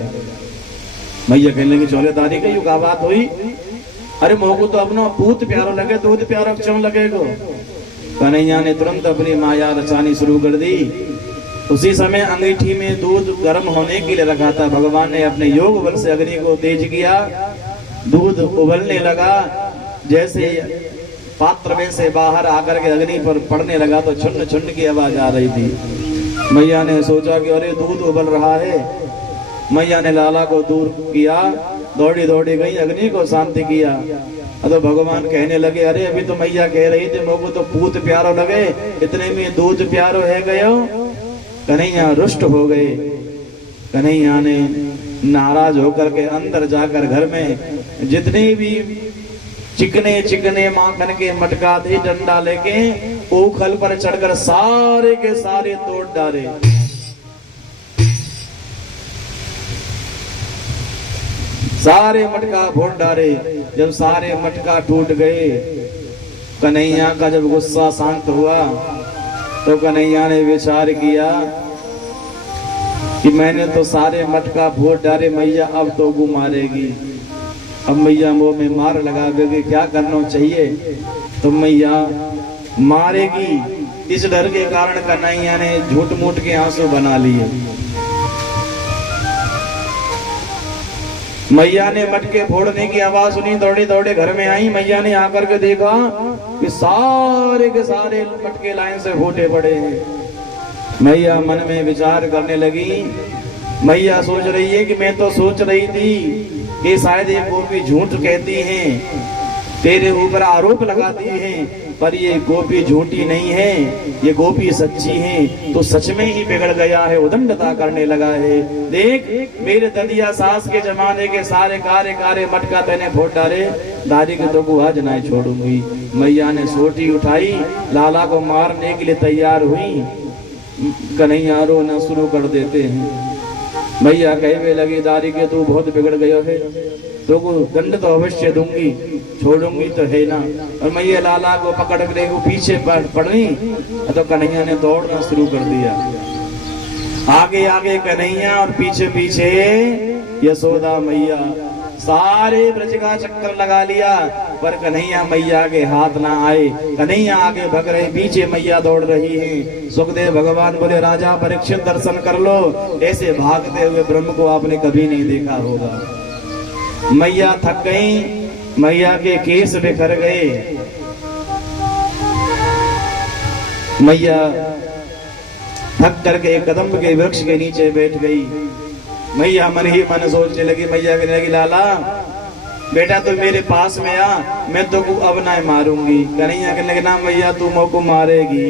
मैया कहने लगी चौलेदारी का युग बात हुई, अरे मोको तो अपना पूत प्यारो लगे दूध प्यारो क्यों लगेगो। कन्हैया ने तुरंत अपनी माया रचानी शुरू कर दी। उसी समय अंगीठी में दूध गर्म होने के लिए रखा था, भगवान ने अपने योग बल से अग्नि को तेज किया, दूध उबलने लगा। जैसे पात्र में से बाहर आकर के अग्नि पर पड़ने लगा तो छुन्न छुन्न की आवाज आ रही थी। मैया ने सोचा कि अरे दूध उबल रहा है। मैया ने लाला को दूर किया, दौड़ी दौड़ी गई, अग्नि को शांति किया। तो भगवान कहने लगे अरे अभी तो मैया कह रही थी मोको तो पूत प्यारो लगे, इतने में दूध प्यारो है गयो। कन्हैया रुष्ट हो गए। कन्हैया ने नाराज होकर के अंदर जाकर घर में जितने भी चिकने चिकने माखन के मटका थे डंडा लेके ओखल पर चढ़कर सारे के सारे तोड़ डाले। सारे मटका फोड़ डाले। जब सारे मटका टूट गए, कन्हैया का जब गुस्सा शांत हुआ तो कन्हैया ने विचार किया कि मैंने तो सारे मटका फोड़ डाले, मैया अब तो गु मारेगी। अब मैया मुंह में मार लगा के क्या करना चाहिए, तो मैया मारेगी। इस डर के कारण कन्हैया ने झूठ मूठ के आंसू बना लिए। मैया ने मटके फोड़ने की आवाज सुनी, दौड़े दौड़े घर में आई। मैया ने आकर के देखा कि सारे के सारे मटके लाइन से फूटे पड़े हैं। मैया मन में विचार करने लगी। मैया सोच रही है कि मैं तो सोच रही थी कि शायद ये गोपी झूठ कहती हैं, तेरे ऊपर आरोप लगाती हैं, पर ये गोपी झूठी नहीं है, ये गोपी सच्ची है। तो सच में ही बिगड़ गया है, उदंडता करने लगा है। देख मेरे ददिया सास के जमाने के सारे कार्य मटका तेने फोड़ डाले, दादी के तो को आज ना छोड़ूंगी। मैया ने सोटी उठाई, लाला को मारने के लिए तैयार हुई। कन्हैया रोना शुरू कर देते हैं। मैया कहने लगी, दादी के तू बहुत बिगड़ गयो है, तो को दंड तो अवश्य दूंगी, छोड़ूंगी तो है ना। और मैया लाला को पकड़ कर पीछे पड़ी, तो कन्हैया ने दौड़ना शुरू कर दिया। आगे आगे कन्हैया और पीछे पीछे यशोदा मैया। सारे ब्रज का चक्कर लगा लिया, पर कन्हैया मैया के हाथ ना आए। कन्हैया आगे भग रहे, पीछे मैया दौड़ रही है। सुखदेव भगवान बोले, राजा परीक्षित दर्शन कर लो, ऐसे भागते हुए ब्रह्म को आपने कभी नहीं देखा होगा। मैया थक गई, मैया के केस बिखर गए। मैया थक करके कदम्ब के वृक्ष के नीचे बैठ गई। मैया मन ही मन सोचने लगी, मैया कहने लगी, लाला बेटा तू मेरे पास में आ, मैं तो को अब ना मारूंगी। कन्हैया कहने लगे, ना मैया तू मोको मारेगी।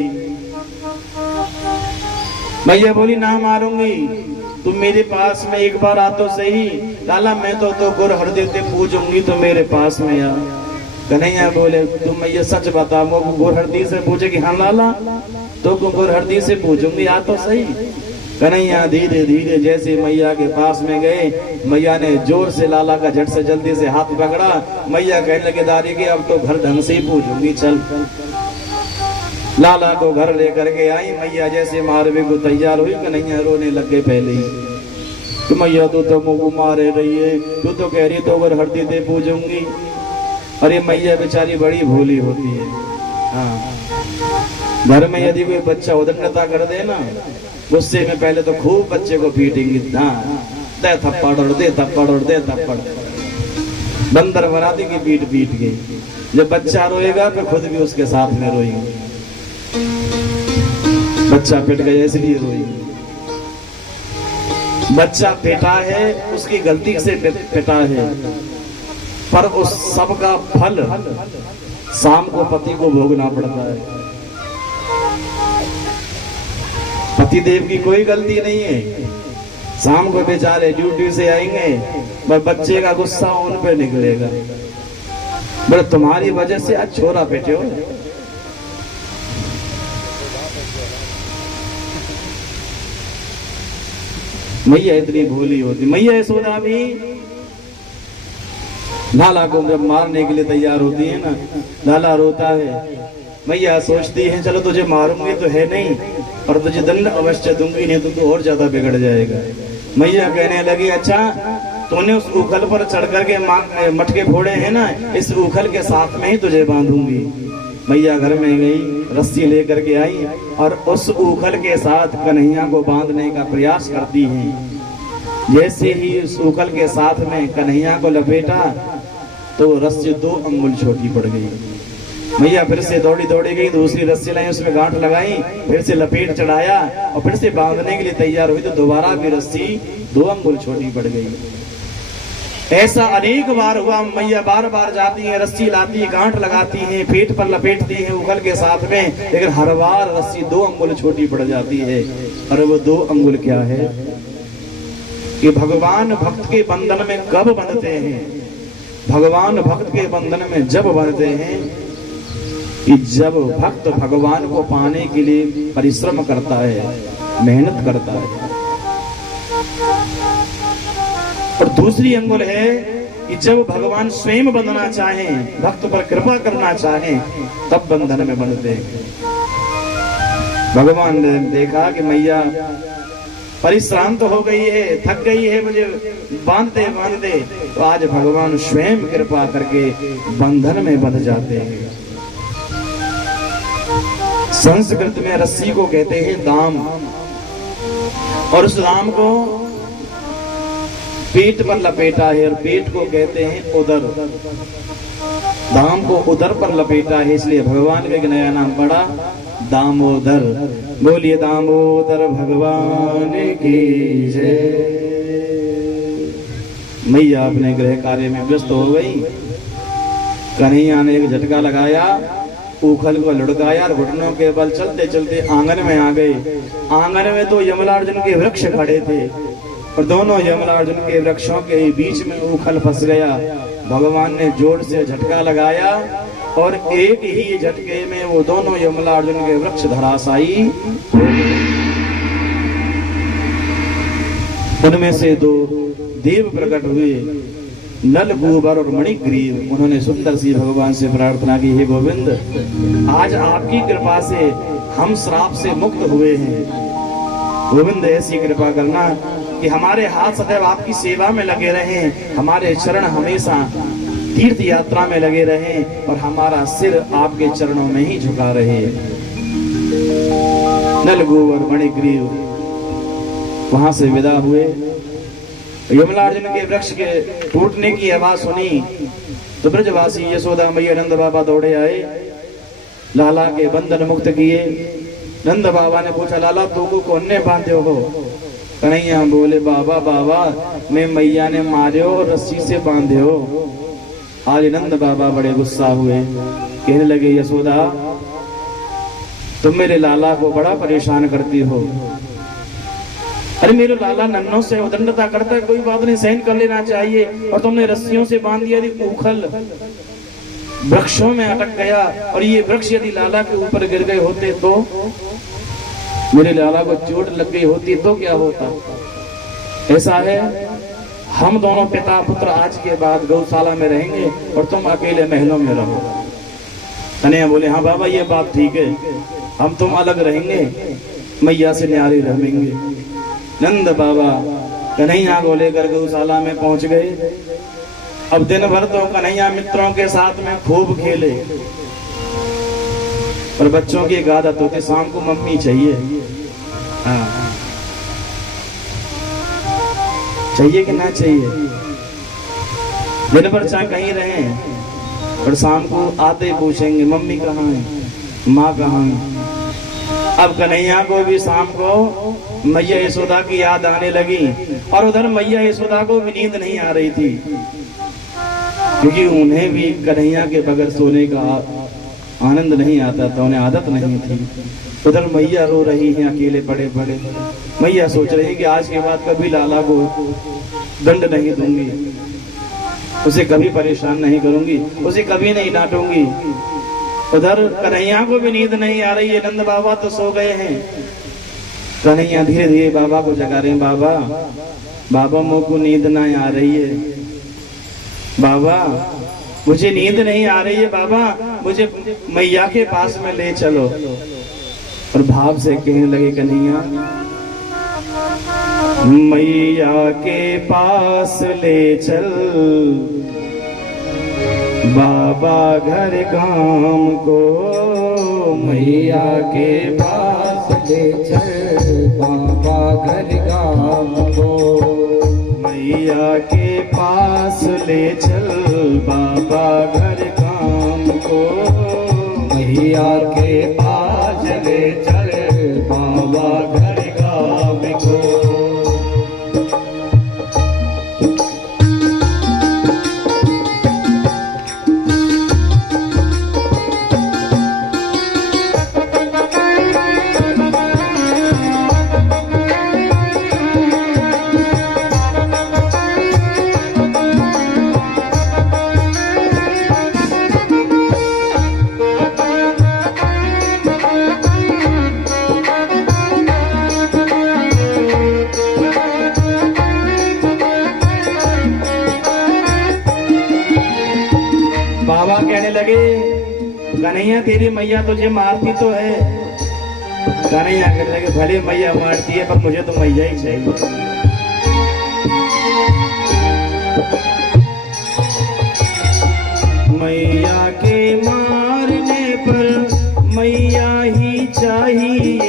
मैया बोली, ना मारूंगी, तुम मेरे पास में एक बार आ तो सही। लाला मैं तो गुर हरदी से पूछूंगी, तो मेरे पास में आ। कन्हैया बोले, तुम मैया सच बता, मोको गुर हरदी से पूछेगी? हाँ लाला, तो गुर हरदी से पूछूंगी, आ तो सही। कन्हैया धीरे धीरे जैसे मैया के पास में गए, मैया ने जोर से लाला का झट से जल्दी से हाथ पकड़ा। मैया कहने लगे, दादी के अब तो घर ढंग से ही पूछूंगी, चल। लाला को घर लेकर के आई। मैया जैसे मारवे को तैयार हुई, कन्हैया रोने लग गए पहले ही। तो मैया तू तो मुझको मारे रही है, तू तो कह रही तो घर हरदी दे पूछूंगी। अरे मैया बेचारी बड़ी भोली होती है। हाँ, घर में यदि कोई बच्चा उदंडता कर दे ना, गुस्से में पहले तो खूब बच्चे को पीटेंगी। हाँ, दे थप्पड़ और दे थप्पड़ और दे थप्पड़, बंदर बराती की पीट पीट के। जब बच्चा रोएगा तो खुद भी उसके साथ में रोएंगे। बच्चा पिट गया इसलिए रोई। बच्चा पिटा है, उसकी गलती से पिटा है, पर उस सब का फल शाम को पति को भोगना पड़ता है। पति देव की कोई गलती नहीं है। शाम को बेचारे ड्यूटी से आएंगे, पर बच्चे का गुस्सा उन पे निकलेगा, बोले तुम्हारी वजह से आज छोरा पिटे हो। मैया इतनी भोली होती। मैया यशोदा भी लाला को जब मारने के लिए तैयार होती है ना, लाला रोता है। मैया सोचती है, चलो तुझे मारूंगी तो है नहीं, और तुझे दंड अवश्य दूंगी, नहीं तो तू और ज्यादा बिगड़ जाएगा। मैया कहने लगी, अच्छा तूने उस उखल पर चढ़ करके मटके फोड़े हैं ना, इस उखल के साथ में ही तुझे बांधूंगी। मैया घर में गई, रस्सी लेकर के आई और उस उखल के साथ कन्हैया को बांधने का प्रयास करती है। जैसे ही उस उखल के साथ में कन्हैया को लपेटा, तो रस्सी 2 अंगुल छोटी पड़ गई। मैया फिर से दौड़ी गई, दूसरी रस्सी लाई, उसमें गांठ लगाई, फिर से लपेट चढ़ाया और फिर से बांधने के लिए तैयार हुई, तो दोबारा भी रस्सी 2 अंगुल छोटी पड़ गई। ऐसा अनेक बार हुआ। मैया बार बार जाती है, रस्सी लाती है, गांठ लगाती है, पेट पर लपेटती है उखल के साथ में, लेकिन हर बार रस्सी 2 अंगुल छोटी पड़ जाती है। और वो 2 अंगुल क्या है कि भगवान भक्त के बंधन में कब बंधते हैं? भगवान भक्त के बंधन में जब बंधते हैं कि जब भक्त भगवान को पाने के लिए परिश्रम करता है, मेहनत करता है। और दूसरी अंगुल है कि जब भगवान स्वयं बंधना चाहें, भक्त पर कृपा करना चाहें, तब बंधन में बंधते हैं। भगवान ने देखा कि मैया परिश्रांत हो गई है, थक गई है, मुझे बांधते बांधते, तो आज भगवान स्वयं कृपा करके बंधन में बंध जाते हैं। संस्कृत में रस्सी को कहते हैं दाम, और उस दाम को पेट पर लपेटा है, और पेट को कहते हैं उदर। दाम को उदर पर लपेटा है, इसलिए भगवान का एक नया नाम पड़ा, दामोदर। बोलिए दामोदर भगवान की जय। मैया अपने गृह कार्य में व्यस्त हो गई। कन्हैया ने एक झटका लगाया, उखल को लुढ़काया और घुटनों के बल चलते चलते आंगन में आ गए। आंगन में तो यमलार्जुन के वृक्ष खड़े थे और दोनों यमलार्जुन के वृक्षों के बीच में उखल फंस गया। भगवान ने जोर से झटका लगाया और एक ही झटके में वो दोनों यमलार्जुन के वृक्ष धराशायी हो गए। उनमें से दो देव प्रकट हुए, नल गोबर और मणिग्रीव। उन्होंने सुंदर सी भगवान से प्रार्थना की, हे गोविंद, आज आपकी कृपा से हम श्राप से मुक्त हुए हैं। गोविंद ऐसी कृपा करना कि हमारे हाथ सदैव आपकी सेवा में लगे रहें, हमारे चरण हमेशा तीर्थ यात्रा में लगे रहें और हमारा सिर आपके चरणों में ही झुका रहे। नल गोबर मणिग्रीव वहां से विदा हुए। यमलार्जुन के वृक्ष के टूटने की आवाज सुनी तो ब्रजवासी यशोदा मैया नंद बाबा दौड़े आए, लाला के बंधन मुक्त किए। नंद बाबा ने पूछा, लाला तुमको कौन ने बांधे हो? कन्हैया बोले, बाबा बाबा मैं मैया ने मारे हो और रस्सी से बांधे हो। आज नंद बाबा बड़े गुस्सा हुए, कहने लगे, यशोदा तुम मेरे लाला को बड़ा परेशान करती हो। अरे मेरे लाला नन्नों से उदंडता करता है, कोई बात नहीं, सहन कर लेना चाहिए। और तुमने रस्सियों से बांध दिया, उखल वृक्षों में अटक गया और ये वृक्ष यदि लाला के ऊपर गिर गए होते तो मेरे लाला को चोट लग गई होती तो क्या होता? ऐसा है, हम दोनों पिता पुत्र आज के बाद गौशाला में रहेंगे और तुम अकेले महलों में रहो। कन्हैया बोले, हाँ बाबा ये बात ठीक है, हम तुम अलग रहेंगे, मैया से न्यारे रहेंगे। नंद बाबा कन्हैया को लेकर गौशाला में पहुंच गए। अब दिन भर तो कन्हैया मित्रों के साथ में खूब खेले और बच्चों की एक आदत होती, शाम को मम्मी चाहिए। हाँ, चाहिए कि ना चाहिए? दिन भर चाहे कहीं रहे और शाम को आते पूछेंगे मम्मी कहाँ है, माँ कहाँ है। अब कन्हैया को भी शाम को मैया यशोदा की याद आने लगी और उधर मैया यशोदा को भी नींद नहीं आ रही थी, क्योंकि उन्हें भी कन्हैया के बगैर सोने का आनंद नहीं आता था, उन्हें आदत नहीं थी। उधर मैया रो रही हैं अकेले पड़े पड़े। मैया सोच रही है कि आज के बाद कभी लाला को दंड नहीं दूंगी, उसे कभी परेशान नहीं करूंगी, उसे कभी नहीं डांटूंगी। उधर कन्हैया को भी नींद नहीं आ रही है, नंद बाबा तो सो गए हैं। कन्हैया धीरे धीरे बाबा को जगा रहे हैं, बाबा बाबा मुझको नींद नहीं आ रही है, बाबा मुझे नींद नहीं आ रही है, बाबा मुझे मैया के पास में ले चलो। और भाव से कहने लगे कन्हैया, मैया के पास ले चल, बाबा घर गांव को, मैया के पास ले चल, बाबा घर गांव को, मैया के पास ले चल, बाबा घर गांव को, मैया के पास ले चल, बाबा घर गांव को। बाबा कहने लगे, कन्हैया तेरी मैया तुझे मारती तो है। कन्हैया कहने लगे, भले मैया मारती है पर मुझे तो मैया ही चाहिए। मैया के मारने पर मैया ही चाहिए,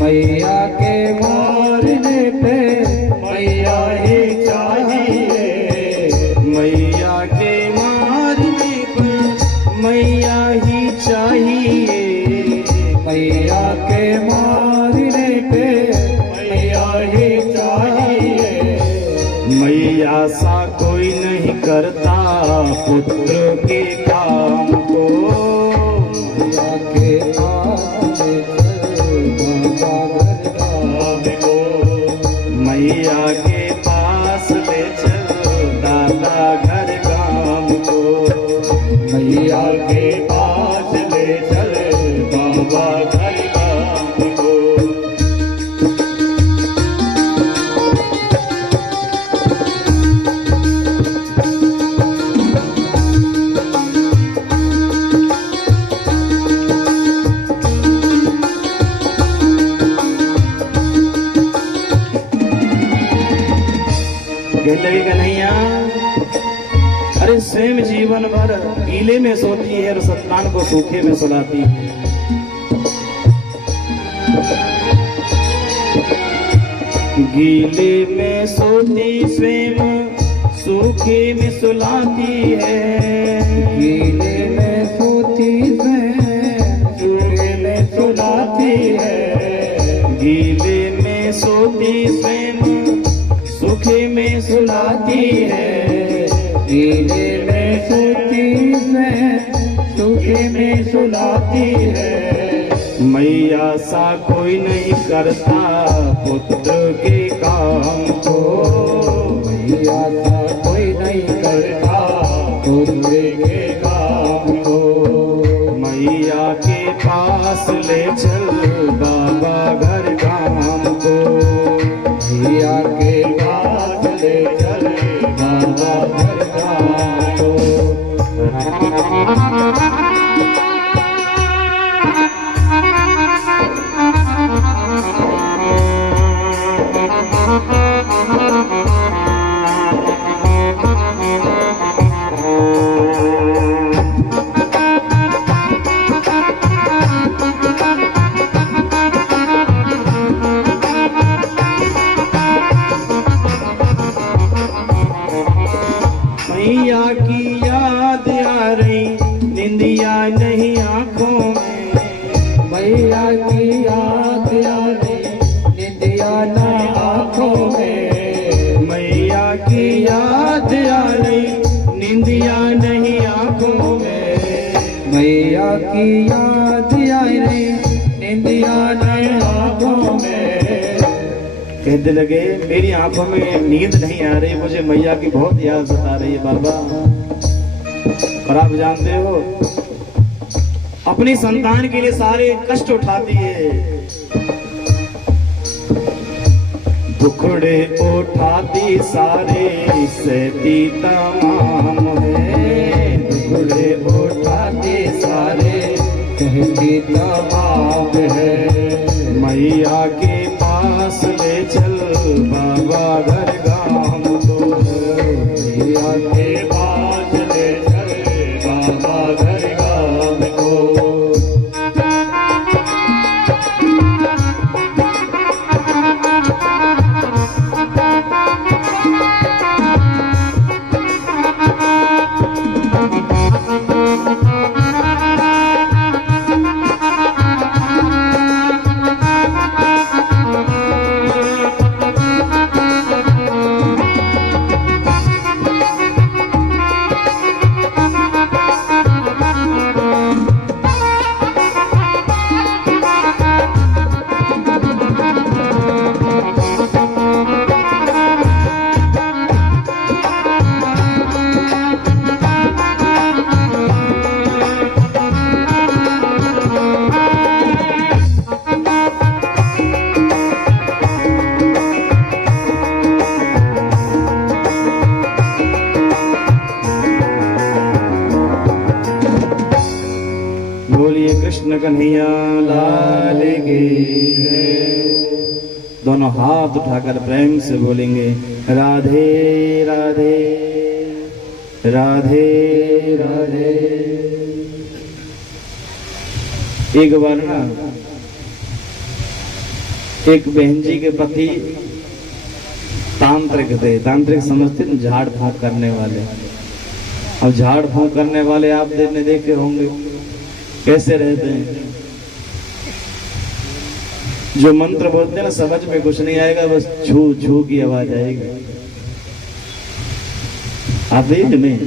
मैया के मारने पे मैया ही चाहिए, मैया के मैया ही चाहिए, मैया के मारने पे मैया ही चाहिए। मैया सा कोई नहीं करता पुत्र के काम को, कन्हैया, अरे स्वयं जीवन भर गीले में सोती है और संतान को सूखे में सुलाती है। गीले में सोती स्वयं सूखे में सुलाती है। गीले में सोती स्वयं सूखे में सुलाती है। गीले में सोती स्वयं सूखे में सुलाती है। गीले में सोती स्वयं सूखे में सुलाती है। मैया सा कोई नहीं करता पुत्र के काम को। मैया सा कोई नहीं करता पुत्र के काम को। मैया के पास ले चल बाबा घर काम को। मैया के पास ले चल बाबा घर काम को। मैया की याद आ रही निंदिया नहीं आंखों में। मैया की याद आ रही निंदिया ना आँखों में। मैया की याद आ रही निंदिया नहीं आंखों में। मैया की याद आ रही निंदिया ना आँखों में। कहते लगे मेरी आंखों में नींद नहीं आ रही, मुझे मैया की बहुत याद सता रही है बाबा। और आप जानते हो अपनी संतान के लिए सारे कष्ट उठाती है। दुखड़े उठाती सारे सहती तमाम है। दुखड़े उठाते सारे कहती तमाम है। मैया के पास ले चल बाबा घर गाम को। मैया के पास ले चल बाबा घर गाम को। बोलिए कृष्ण कन्हैया लाल की जय। दोनों हाथ उठाकर प्रेम से बोलेंगे राधे राधे राधे राधे। एक बार ना एक बहन जी के पति तांत्रिक थे। तांत्रिक समझते हैं झाड़ फूंक करने वाले। अब झाड़ फूंक करने वाले आप देखे होंगे कैसे रहते हैं। जो मंत्र बोलते हैं ना समझ में कुछ नहीं आएगा, बस छू छू की आवाज आएगी। आप देख नहीं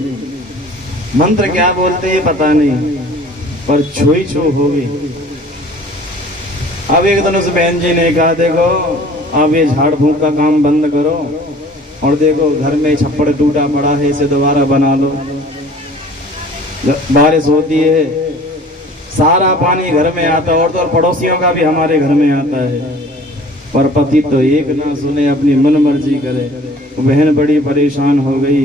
मंत्र क्या बोलते हैं पता नहीं, पर छू ही छू होगी। अब एक दिन उस बहन जी ने कहा देखो अब ये झाड़ फूंक का काम बंद करो और देखो घर में छप्पड़ टूटा पड़ा है इसे दोबारा बना लो। बारिश होती है सारा पानी घर में आता है और तो और पड़ोसियों का भी हमारे घर में आता है, पर पति तो एक ना सुने अपनी मन मर्जी करे। बहन बड़ी परेशान हो गई।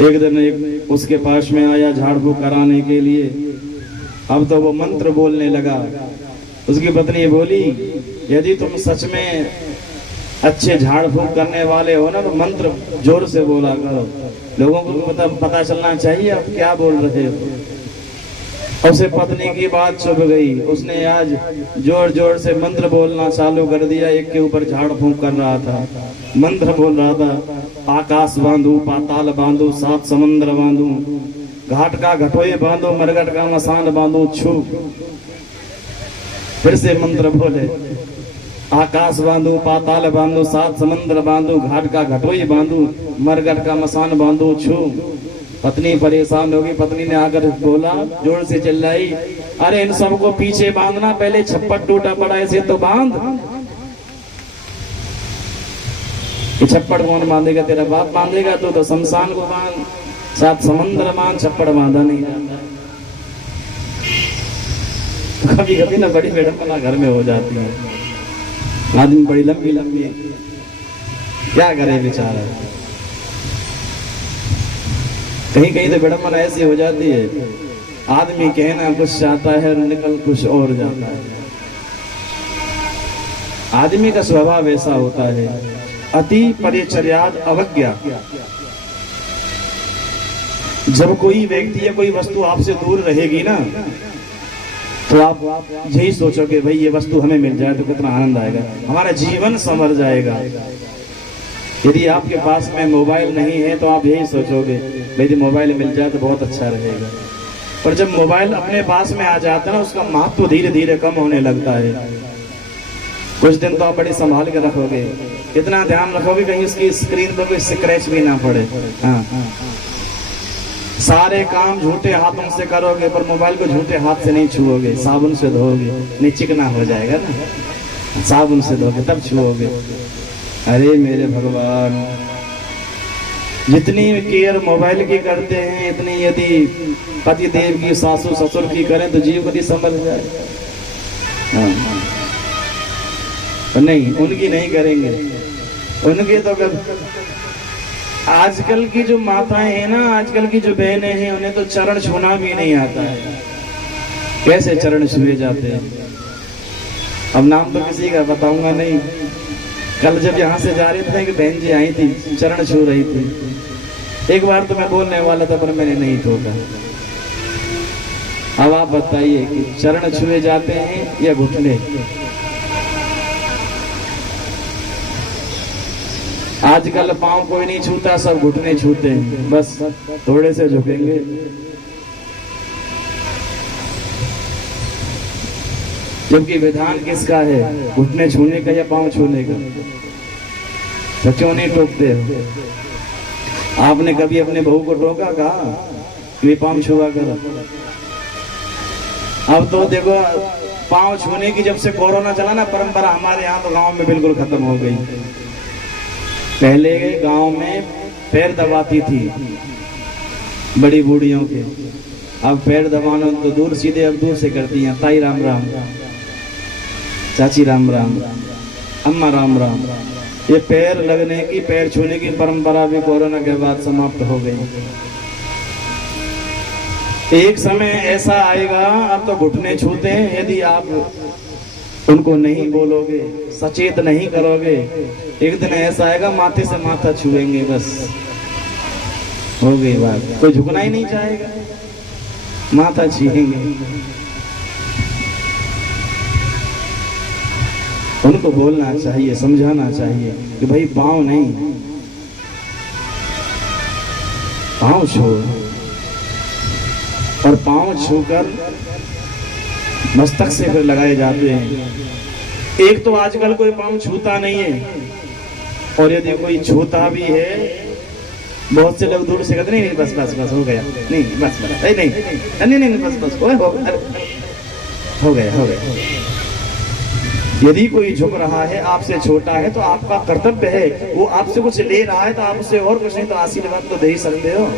एक दिन एक उसके पास में आया झाड़ फूंक कराने के लिए। अब तो वो मंत्र बोलने लगा। उसकी पत्नी बोली यदि तुम सच में अच्छे झाड़ फूक करने वाले हो ना तो मंत्र जोर से बोला करो, लोगों को पता चलना चाहिए आप क्या बोल रहे हो। उसे पत्नी की बात चुभ गई, उसने आज जोर जोर से मंत्र बोलना चालू कर दिया। एक के ऊपर झाड़ फूक कर रहा था, मंत्र बोल रहा था, आकाश बांधू, पाताल बांधू, सात समुद्र बांधू, घाट का घटोए बांधो, मरघट का मसान बांधो, छू। फिर से मंत्र बोले, आकाश बांधो, पाताल बांधो, सात समुद्र बांधो, घाट का घटोई बांधो, मरघट का मसान बांधो, छू। पत्नी परेशान होगी, पत्नी ने आकर बोला, जोर से चिल्लाई, अरे इन सबको पीछे बांधना, पहले छप्पर टूटा पड़ा है इसे तो बांध। ये छप्पड़ कौन बांधेगा? तेरा बाप बांधेगा तो शमशान को बांध, सात समुद्र बांध, छप्पड़ बांधा नहीं जाता। तो कभी कभी ना बड़ी विडंबना घर में हो जाती है, आदमी बड़ी लंबी लंबी क्या करे बेचारा। कहीं कहीं तो विडंबना ऐसी हो जाती है, आदमी कहना कुछ चाहता है और निकल कुछ और जाता है। आदमी का स्वभाव ऐसा होता है, अति परिचर्याद अवज्ञा। जब कोई व्यक्ति या कोई वस्तु आपसे दूर रहेगी ना, तो आप यही सोचोगे भाई ये वस्तु हमें मिल जाए तो कितना आनंद आएगा, हमारा जीवन संवर जाएगा। यदि आपके पास में मोबाइल नहीं है तो आप यही सोचोगे भाई मोबाइल मिल जाए तो बहुत अच्छा रहेगा। पर जब मोबाइल अपने पास में आ जाता है ना, उसका महत्व धीरे धीरे कम होने लगता है। कुछ दिन तो आप बड़ी संभाल के रखोगे, इतना ध्यान रखोगे कहीं उसकी स्क्रीन पर कोई स्क्रैच भी ना पड़े। हाँ, सारे काम झूठे हाथों से करोगे पर मोबाइल को झूठे हाथ से नहीं छुओगे, साबुन से धोओगे, नहीं चिकना हो जाएगा ना, साबुन से धोगे तब छुओगे। अरे मेरे भगवान, जितनी केयर मोबाइल की करते हैं इतनी यदि पति देव की, सासू ससुर की करें तो जीव कभी संभल जाए। नहीं, उनकी नहीं करेंगे, उनके तो आजकल की जो माताएं हैं ना, आजकल की जो बहनें हैं, उन्हें तो चरण छूना भी नहीं आता है। कैसे चरण छुए जाते हैं, अब नाम तो किसी का बताऊंगा नहीं। कल जब यहाँ से जा रहे थे कि बहन जी आई थी, चरण छू रही थी। एक बार तो मैं बोलने वाला था पर मैंने नहीं ठोका। अब आप बताइए कि चरण छुए जाते हैं या घुटने? आजकल पांव कोई नहीं छूता, सब घुटने छूते हैं, बस थोड़े से झुकेंगे। जबकि विधान किसका है, घुटने छूने का या पांव छूने का? तो क्यों नहीं टोकते हो? आपने कभी अपने बहू को टोका, कहा कि पांव छुआ करो? अब तो देखो, पांव छूने की जब से कोरोना चला ना परंपरा, हमारे यहाँ तो गांव में बिल्कुल खत्म हो गई। पहले गांव में पैर दबाती थी बड़ी बूढ़ियों के, अब पैर दबाना तो दूर, सीधे अब दूर से करती हैं, ताई राम राम, चाची राम राम, अम्मा राम राम। ये पैर लगने की, पैर छूने की परंपरा भी कोरोना के बाद समाप्त हो गई। एक समय ऐसा आएगा, अब तो घुटने छूते हैं, यदि आप उनको नहीं बोलोगे, सचेत नहीं करोगे, एक दिन ऐसा आएगा माथे से माथा छुएंगे, बस हो गई बात। कोई झुकना ही नहीं चाहेगा, माथा छीनेंगे। उनको बोलना चाहिए, समझाना चाहिए कि भाई पाँव नहीं, पाँव छू, और पाँव छूकर मस्तक से फिर लगाए जाते हैं। एक तो आजकल कोई पाँव छूता नहीं है, और यदि कोई छूता भी है, बहुत से लोग दूर से कहते नहीं बस बस बस हो गया, नहीं बस बस, नहीं नहीं नहीं बस बस हो गया। यदि कोई झुक रहा है, आपसे छोटा है, तो आपका कर्तव्य है, वो आपसे कुछ ले रहा है तो आप उससे और कुछ नहीं तो आशीर्वाद तो दे ही सकते हो।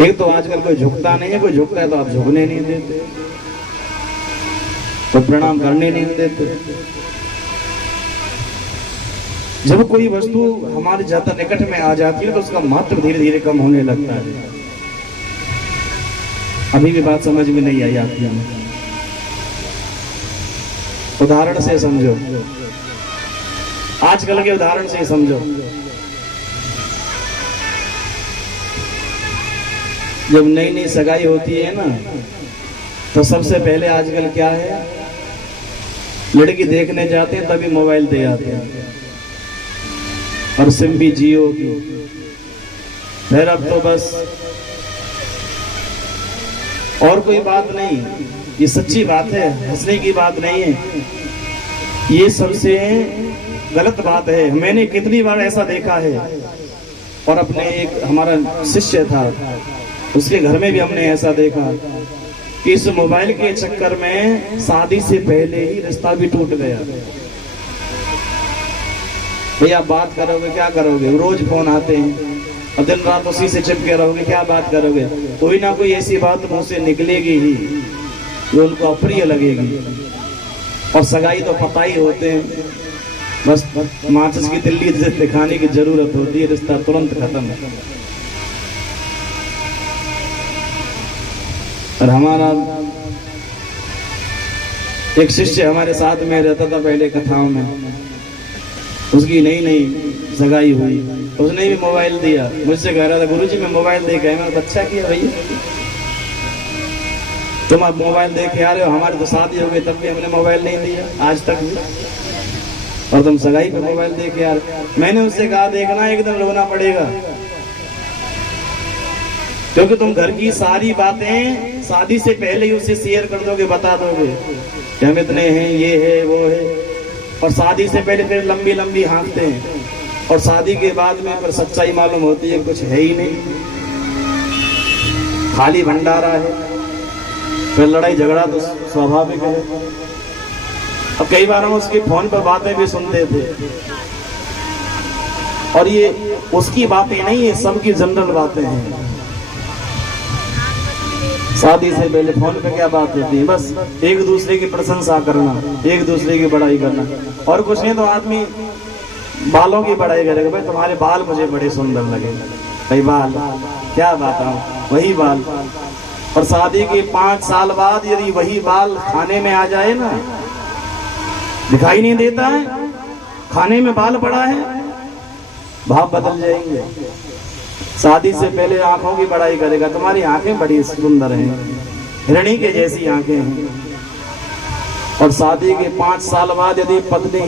एक तो आजकल कोई झुकता नहीं है, कोई झुकता है तो आप झुकने नहीं देते, तो प्रणाम करने नहीं देते। जब कोई वस्तु हमारे ज्यादा निकट में आ जाती है तो उसका महत्व धीरे धीरे कम होने लगता है। अभी भी बात समझ में नहीं आई आपकी? उदाहरण से समझो, आजकल के उदाहरण से ही समझो। जब नई नई सगाई होती है ना, तो सबसे पहले आजकल क्या है, लड़की देखने जाते हैं तभी मोबाइल दे आते हैं, और सिम भी जियो की। फिर अब तो बस और कोई बात नहीं, ये सच्ची बात है, हंसने की बात नहीं है, ये सबसे गलत बात है। मैंने कितनी बार ऐसा देखा है, और अपने एक हमारा शिष्य था, उसके घर में भी हमने ऐसा देखा कि इस मोबाइल के चक्कर में शादी से पहले ही रिश्ता भी टूट गया। भैया बात करोगे क्या करोगे, रोज फोन आते हैं और दिन रात उसी से चिपके रहोगे, क्या बात करोगे, कोई ना कोई ऐसी बात मुंह से निकलेगी ही जो उनको अप्रिय लगेगी। और सगाई तो पता ही होते हैं, बस माचिस की तिल्ली से दिखाने की जरूरत होती है, रिश्ता तुरंत खत्म है। और हमारा एक शिष्य हमारे साथ में रहता था पहले कथाओं में, उसकी नई नई सगाई हुई, उसने भी मोबाइल दिया, मुझसे कह रहा था गुरुजी मैं मोबाइल दे के, मैंने बच्चा किया भैया, तुम अब मोबाइल दे के आ रहे हो, हमारी तो शादी हो गई तब भी हमने मोबाइल नहीं दिया आज तक भी, और तुम सगाई पे मोबाइल दे के आ रहे। मैंने उससे कहा देखना एक दिन रोना पड़ेगा, क्योंकि तुम घर की सारी बातें शादी से पहले ही उससे शेयर कर दोगे, बता दोगे कि हम इतने हैं, ये है वो है, और शादी से पहले फिर लंबी लंबी हाँकते हैं, और शादी के बाद में फिर सच्चाई मालूम होती है कुछ है ही नहीं, खाली भंडारा है, फिर लड़ाई झगड़ा तो स्वाभाविक है। अब कई बार हम उसके फोन पर बातें भी सुनते थे, और ये उसकी बातें नहीं है, सबकी जनरल बातें हैं। शादी से पहले फोन पे क्या बात होती है, बस एक दूसरे की प्रशंसा करना, एक दूसरे की बड़ाई करना, और कुछ नहीं तो आदमी बालों की बड़ाई करेगा, भाई तुम्हारे बाल मुझे बड़े सुंदर लगे, भाई बाल क्या बात है, वही बाल। और शादी के 5 साल बाद यदि वही बाल खाने में आ जाए ना, दिखाई नहीं देता है, खाने में बाल पड़ा है, भाव बदल जाएंगे। शादी से पहले आंखों की बड़ाई करेगा, तुम्हारी आंखें बड़ी सुंदर हैं, हिरणी के जैसी आंखें हैं। और शादी के 5 साल बाद यदि पत्नी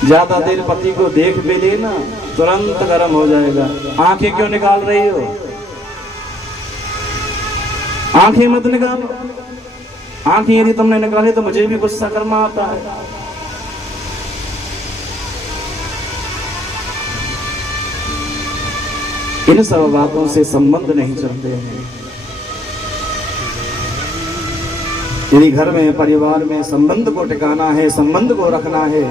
ज्यादा देर पति को देख भी ले ना, तुरंत गर्म हो जाएगा, आंखें क्यों निकाल रही हो, आंखें मत निकालो, आंखें यदि तुमने निकाली तो मुझे भी गुस्सा करना आता है। इन सब बातों से संबंध नहीं चलते हैं। यदि घर में परिवार में संबंध को टिकाना है, संबंध को रखना है,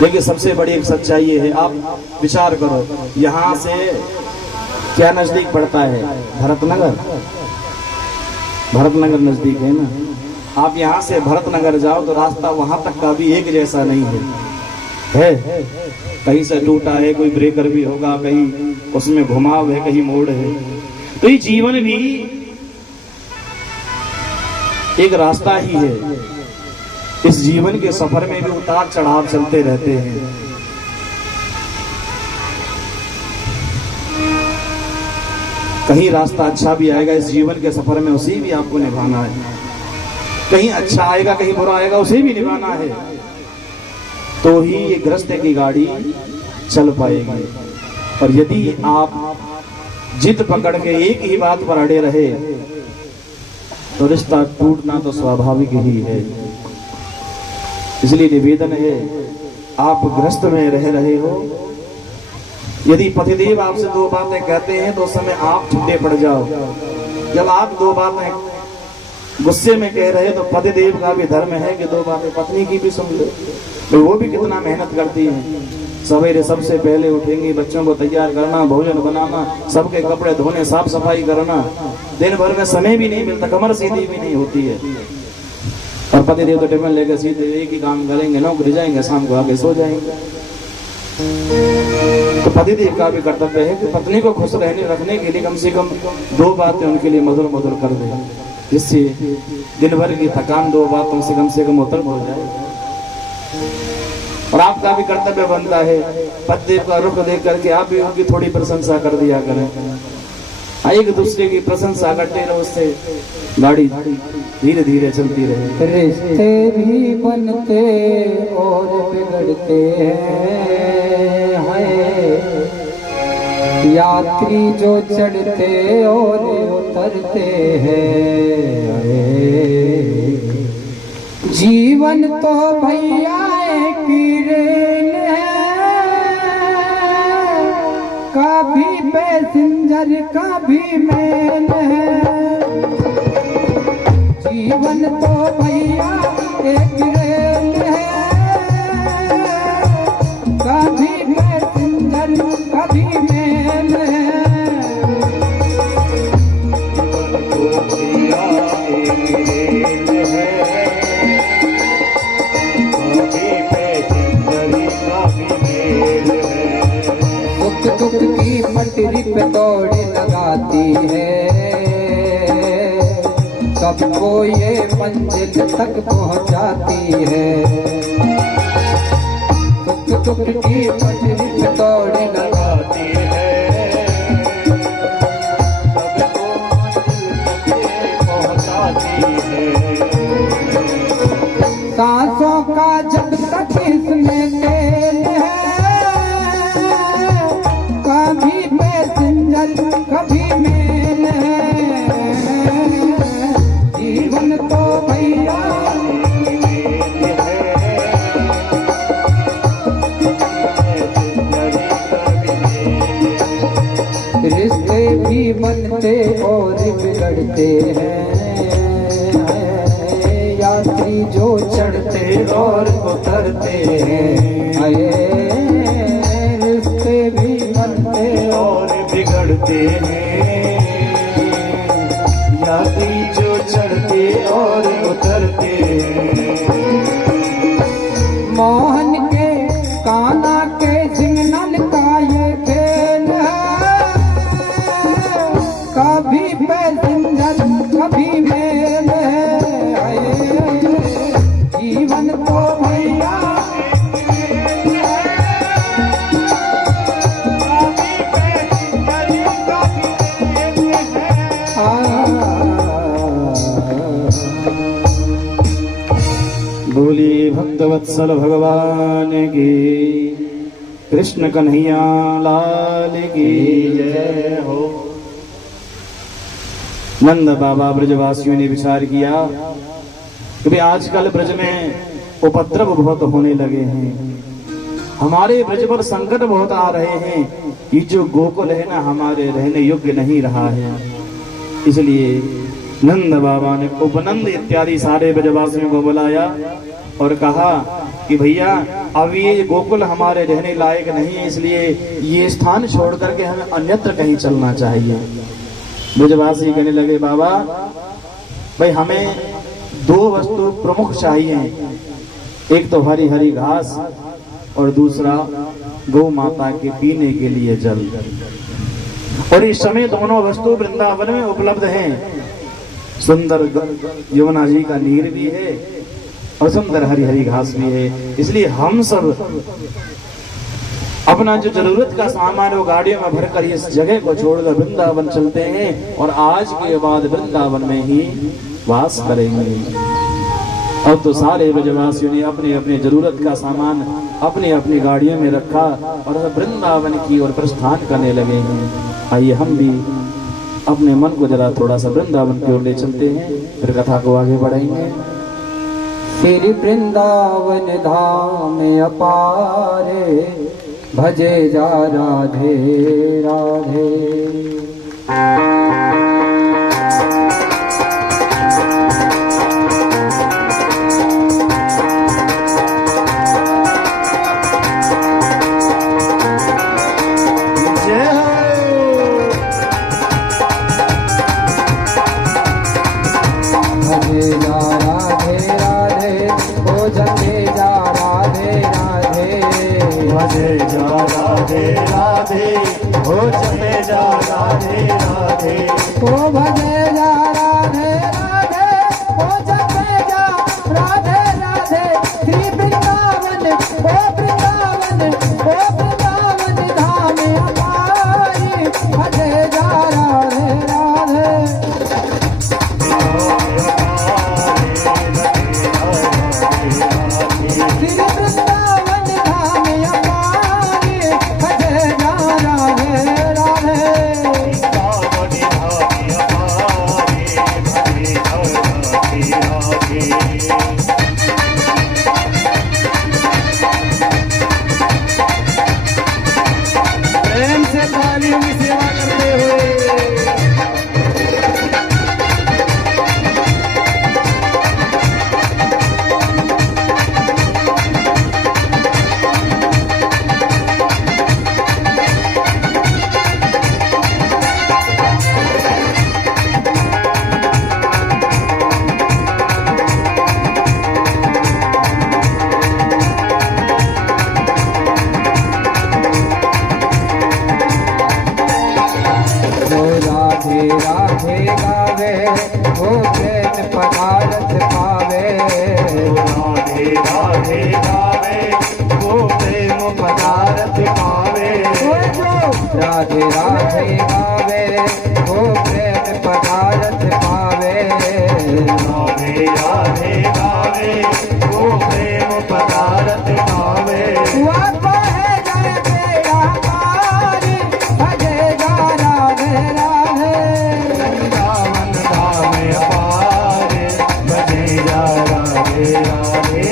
देखिए सबसे बड़ी एक सच्चाई ये है, आप विचार करो, यहां से क्या नजदीक पड़ता है, भरतनगर, भरतनगर नजदीक है ना। आप यहां से भरतनगर जाओ तो रास्ता वहां तक का भी एक जैसा नहीं है, कहीं से टूटा है, कोई ब्रेकर भी होगा, कहीं उसमें घुमाव है, कहीं मोड़ है। तो ये जीवन भी एक रास्ता ही है, इस जीवन के सफर में भी उतार चढ़ाव चलते रहते हैं। कहीं रास्ता अच्छा भी आएगा इस जीवन के सफर में, उसे भी आपको निभाना है, कहीं अच्छा आएगा कहीं बुरा आएगा, उसे भी निभाना है, तो ही ये गृहस्थ की गाड़ी चल पाएगी। और यदि आप जिद पकड़ के एक ही बात पर अड़े रहे तो रिश्ता टूटना तो स्वाभाविक ही है। इसलिए निवेदन है, आप गृहस्थ में रह रहे हो, यदि पतिदेव आपसे 2 बातें कहते हैं तो उस समय आप ठंडे पड़ जाओ। जब आप 2 बातें गुस्से में कह रहे तो पतिदेव का भी धर्म है कि 2 बातें पत्नी की भी सुन लो। तो वो भी कितना मेहनत करती है, सवेरे सबसे पहले उठेंगी, बच्चों को तैयार करना, भोजन बनाना, सबके कपड़े धोने, साफ सफाई करना, दिन भर में समय भी नहीं मिलता, कमर सीधी भी नहीं होती है। और पतिदेव तो टिफिन लेकर सीधे एक ही काम करेंगे, नौकरी जाएंगे, शाम को आके सो जाएंगे। तो पतिदेव का भी कर्तव्य है कि पत्नी को खुश रहने रखने के लिए कम से कम 2 बातें उनके लिए मधुर मधुर कर दे, जिससे दिन भर की थकान 2 बातों से कम उतर हो जाए। और आपका भी कर्तव्य बनता है पतिदेव का रुख देख करके आप भी उनकी थोड़ी प्रशंसा कर दिया करें। एक दूसरे की प्रशंसा करते रहो, उससे गाड़ी धीरे धीरे चलती रहे। रिश्ते भी बनते और बिगड़ते हैं, यात्री जो चढ़ते और उतरते हैं। जीवन तो भैया एक रेल है, कभी पैसेंजर कभी मेल है। जीवन तो भैया एक रेल है, कभी पैसेंजर कभी मेल है। दुख की पटरी पे दौड़ लगाती है, सबको ये मंजिल तक पहुंचाती है। दुख की पटरी पे दौड़ लगाती है, सबको मंजिल तक पहुंचाती है। सांसों का जब तक इसमें तेल है, कभी पैसेंजर कभी मेल है। जीवन तो भैया रिश्ते भी बनते और बिगड़ते हैं, यात्री जो चढ़ते और उतरते हैं। रिश्ते भी बनते और बिगड़ते हैं, यात्री जो चढ़ते और उतरते हैं। मोहन के काना के सिग्नल का ये खेल है, कभी पैसेंजर कभी मेल है। जीवन तो भैया बोली भक्तवत्सल भगवान की, कृष्ण कन्हैया लाल की जय हो। नंद बाबा ब्रजवासियों ने विचार किया कि आजकल ब्रज में उपद्रव बहुत होने लगे हैं, हमारे ब्रज पर संकट बहुत आ रहे हैं, ये जो गोकुल है ना हमारे रहने योग्य नहीं रहा है। इसलिए नंद बाबा ने उपनंद इत्यादि सारे ब्रजवासियों को बुलाया और कहा कि भैया अब ये गोकुल हमारे रहने लायक नहीं है, इसलिए ये स्थान छोड़ करके हमें अन्यत्र कहीं चलना चाहिए। ब्रजवासी कहने लगे बाबा भाई हमें दो वस्तु प्रमुख चाहिए, एक तो हरी हरी घास और दूसरा गौ माता के पीने के लिए जल। और इस समय दोनों वस्तु वृंदावन में उपलब्ध हैं। सुंदर यमुना जी का नीर भी है और सुंदर हरी हरी घास भी है। इसलिए हम सब अपना जो जरूरत का सामान वो गाड़ियों में भरकर इस जगह को छोड़कर वृंदावन चलते हैं और आज के बाद वृंदावन में ही वास करेंगे। अब तो सारे ब्रजवासियों ने अपने अपने जरूरत का सामान अपने अपनी गाड़ियों में रखा और वृंदावन की ओर प्रस्थान करने लगे हैं। आइए हम भी अपने मन को जरा थोड़ा सा वृंदावन की ओर ले चलते हैं, फिर कथा को आगे बढ़ाएंगे। श्री वृंदावन धाम अपारे, भजे जा राधे राधे। भजे जा राधे राधे, ओ जपे जा राधे राधे। भजे जा राधे राधे, हो जपे जा राधे राधे। ओ भजे जा राधे राधे, ओ जपे जा राधे राधे। श्री वृंदावन वृंदावन धाम अपारी भजे जा राधे राधे। श्री वृंदावन धाम अपारी भजे जा राधे राधे। प्रेम से तालियों की सेवा करते हुए जो राधे राधे गावे वो प्रेम पदार्थ पावे। राधे राधे गावे वो प्रेम पदार्थ पावे। वो जो राधे राधे गावे वो प्रेम पदार्थ पावे। राधे राधे गावे वो प्रेम पदार्थ पावे। वह है जय तेरा पारी भजे जा राधे राधे। वृंदावन धाम अपारे भजे जा राधे राधे।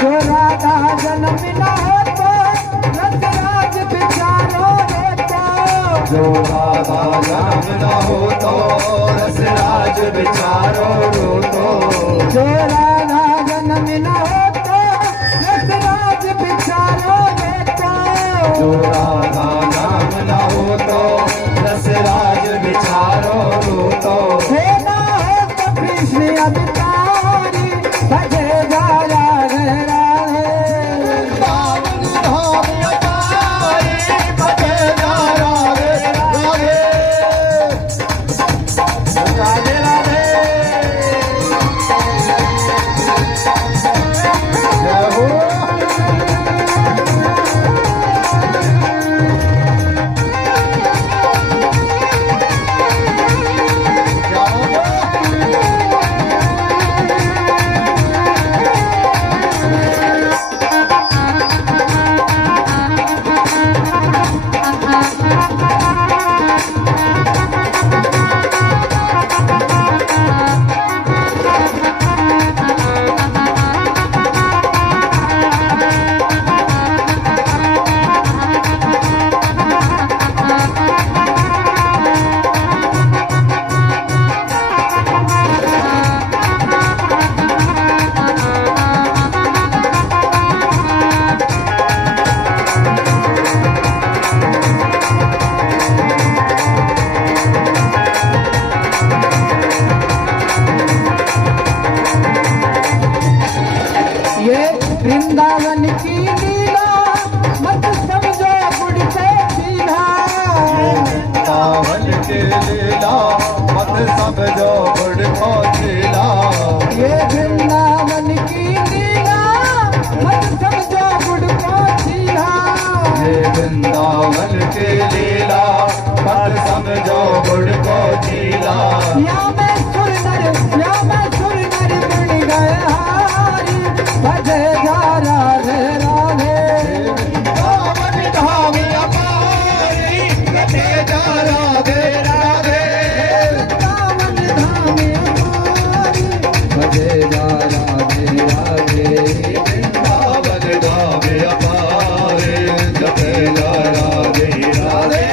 जो राधा जन्म न होतो रसराज बिचारो रहतो। जो राधा जन्म न हो तो रसराज विचारो रोतो। जो राधा जन्म न होतो रसराज बिचारो रहतो। जो राधा नाम न हो तो रसराज विचारो रोतो। हे ना हो तो कृष्ण अवतारी भजे जा राधे राधे। वृंदावन धाम अपारे भजे जा राधे राधे। राधे राधे। जय हो। ये वृंदावन की लीला मत समझो गुड़ से सीधा। वृंदावन के लीला मत समझो गुड़ को चीला। ये वृंदावन की लीला मत समझो गुड़ को सीधा। ये वृंदावन के लीला मत समझो गुड़ को चीला। या मैं सुर नर मिल गए हारी भजे जा राधे राधे। वृंदावन धाम अपारी भजे जा राधे राधे। वृंदावन धाम अपारी भजे जा राधे राधे। वृंदावन धाम अपारे भजे जा राधे राधे।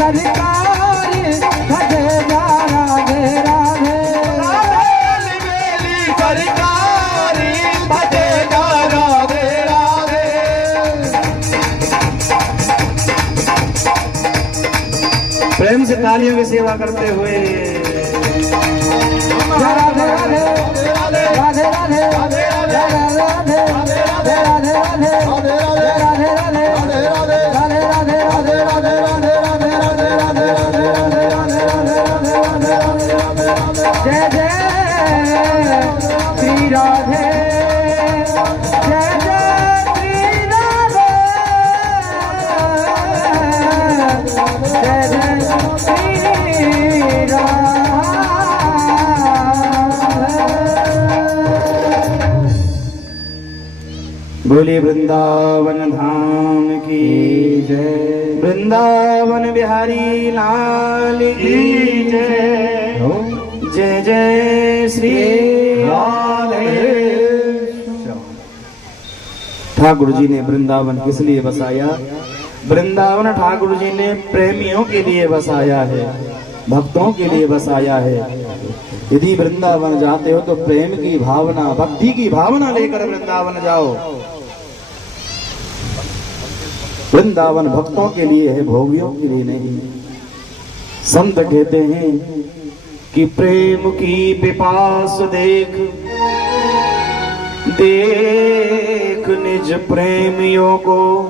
सरकारी भजे जा राधे राधे अलबेली सरकारी भजे जा राधे राधे प्रेम से तालियों की सेवा करते हुए राधे राधे राधे राधे राधे राधे राधे राधे जय जय श्री राधे जय जय श्री राधे जय जय श्री बोले वृंदावन धाम की जय, वृंदावन बिहारी लाल की जय, जय जय श्री राधे। ठाकुर जी ने वृंदावन किस लिए बसाया? वृंदावन ठाकुर जी ने प्रेमियों के लिए बसाया है, भक्तों के लिए बसाया है। यदि वृंदावन जाते हो तो प्रेम की भावना, भक्ति की भावना लेकर वृंदावन जाओ। वृंदावन भक्तों के लिए है, भोगियों के लिए नहीं। संत कहते हैं कि प्रेम की पिपास देख देख निज प्रेमियों को,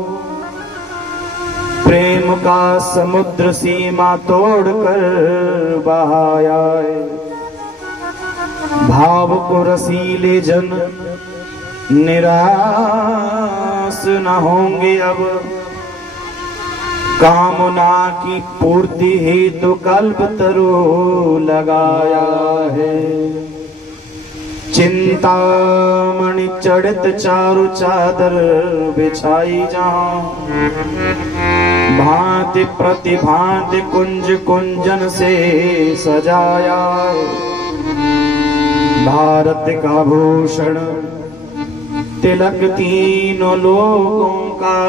प्रेम का समुद्र सीमा तोड़कर बहाया है। भाव को रसीले जन निराश न होंगे अब, कामना की पूर्ति ही तो कल्पतरु लगाया है। चिंतामणि चढ़त चारु चादर बिछाई जहां, भांति प्रतिभांति कुंज कुंजन से सजाया है। भारत का भूषण तिलक तीनों लोगों का,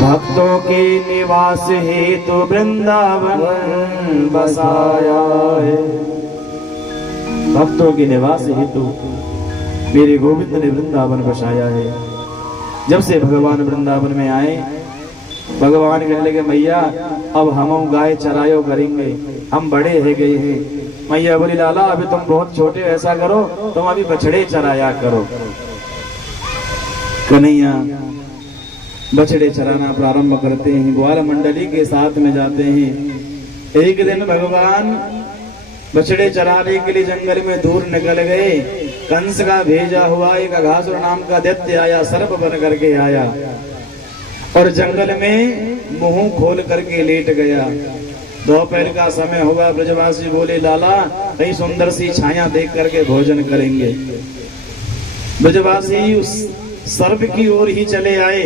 भक्तों के निवास हेतु वृंदावन बसाया है। भक्तों के निवास हेतु मेरे गोविंद ने वृंदावन बसाया है। जब से भगवान वृंदावन में आए, भगवान कहने लगे मैया अब हम गाय चरायो करेंगे, हम बड़े है गए हैं। मैया बोली लाला अभी तुम बहुत छोटे, ऐसा करो तुम अभी बछड़े चराया करो। कन्हैया बछड़े चराना प्रारंभ करते हैं, ग्वाल मंडली के साथ में जाते हैं। एक दिन भगवान बछड़े चराने के लिए जंगल में दूर निकल गए। कंस का भेजा हुआ एक अघासुर नाम का दैत्य आया, सर्प बन करके आया और जंगल में मुंह खोल करके लेट गया। दोपहर का समय हुआ, ब्रजवासी बोले लाला कहीं सुंदर सी छाया देख करके भोजन करेंगे। ब्रजवासी उस सर्प की ओर ही चले आए।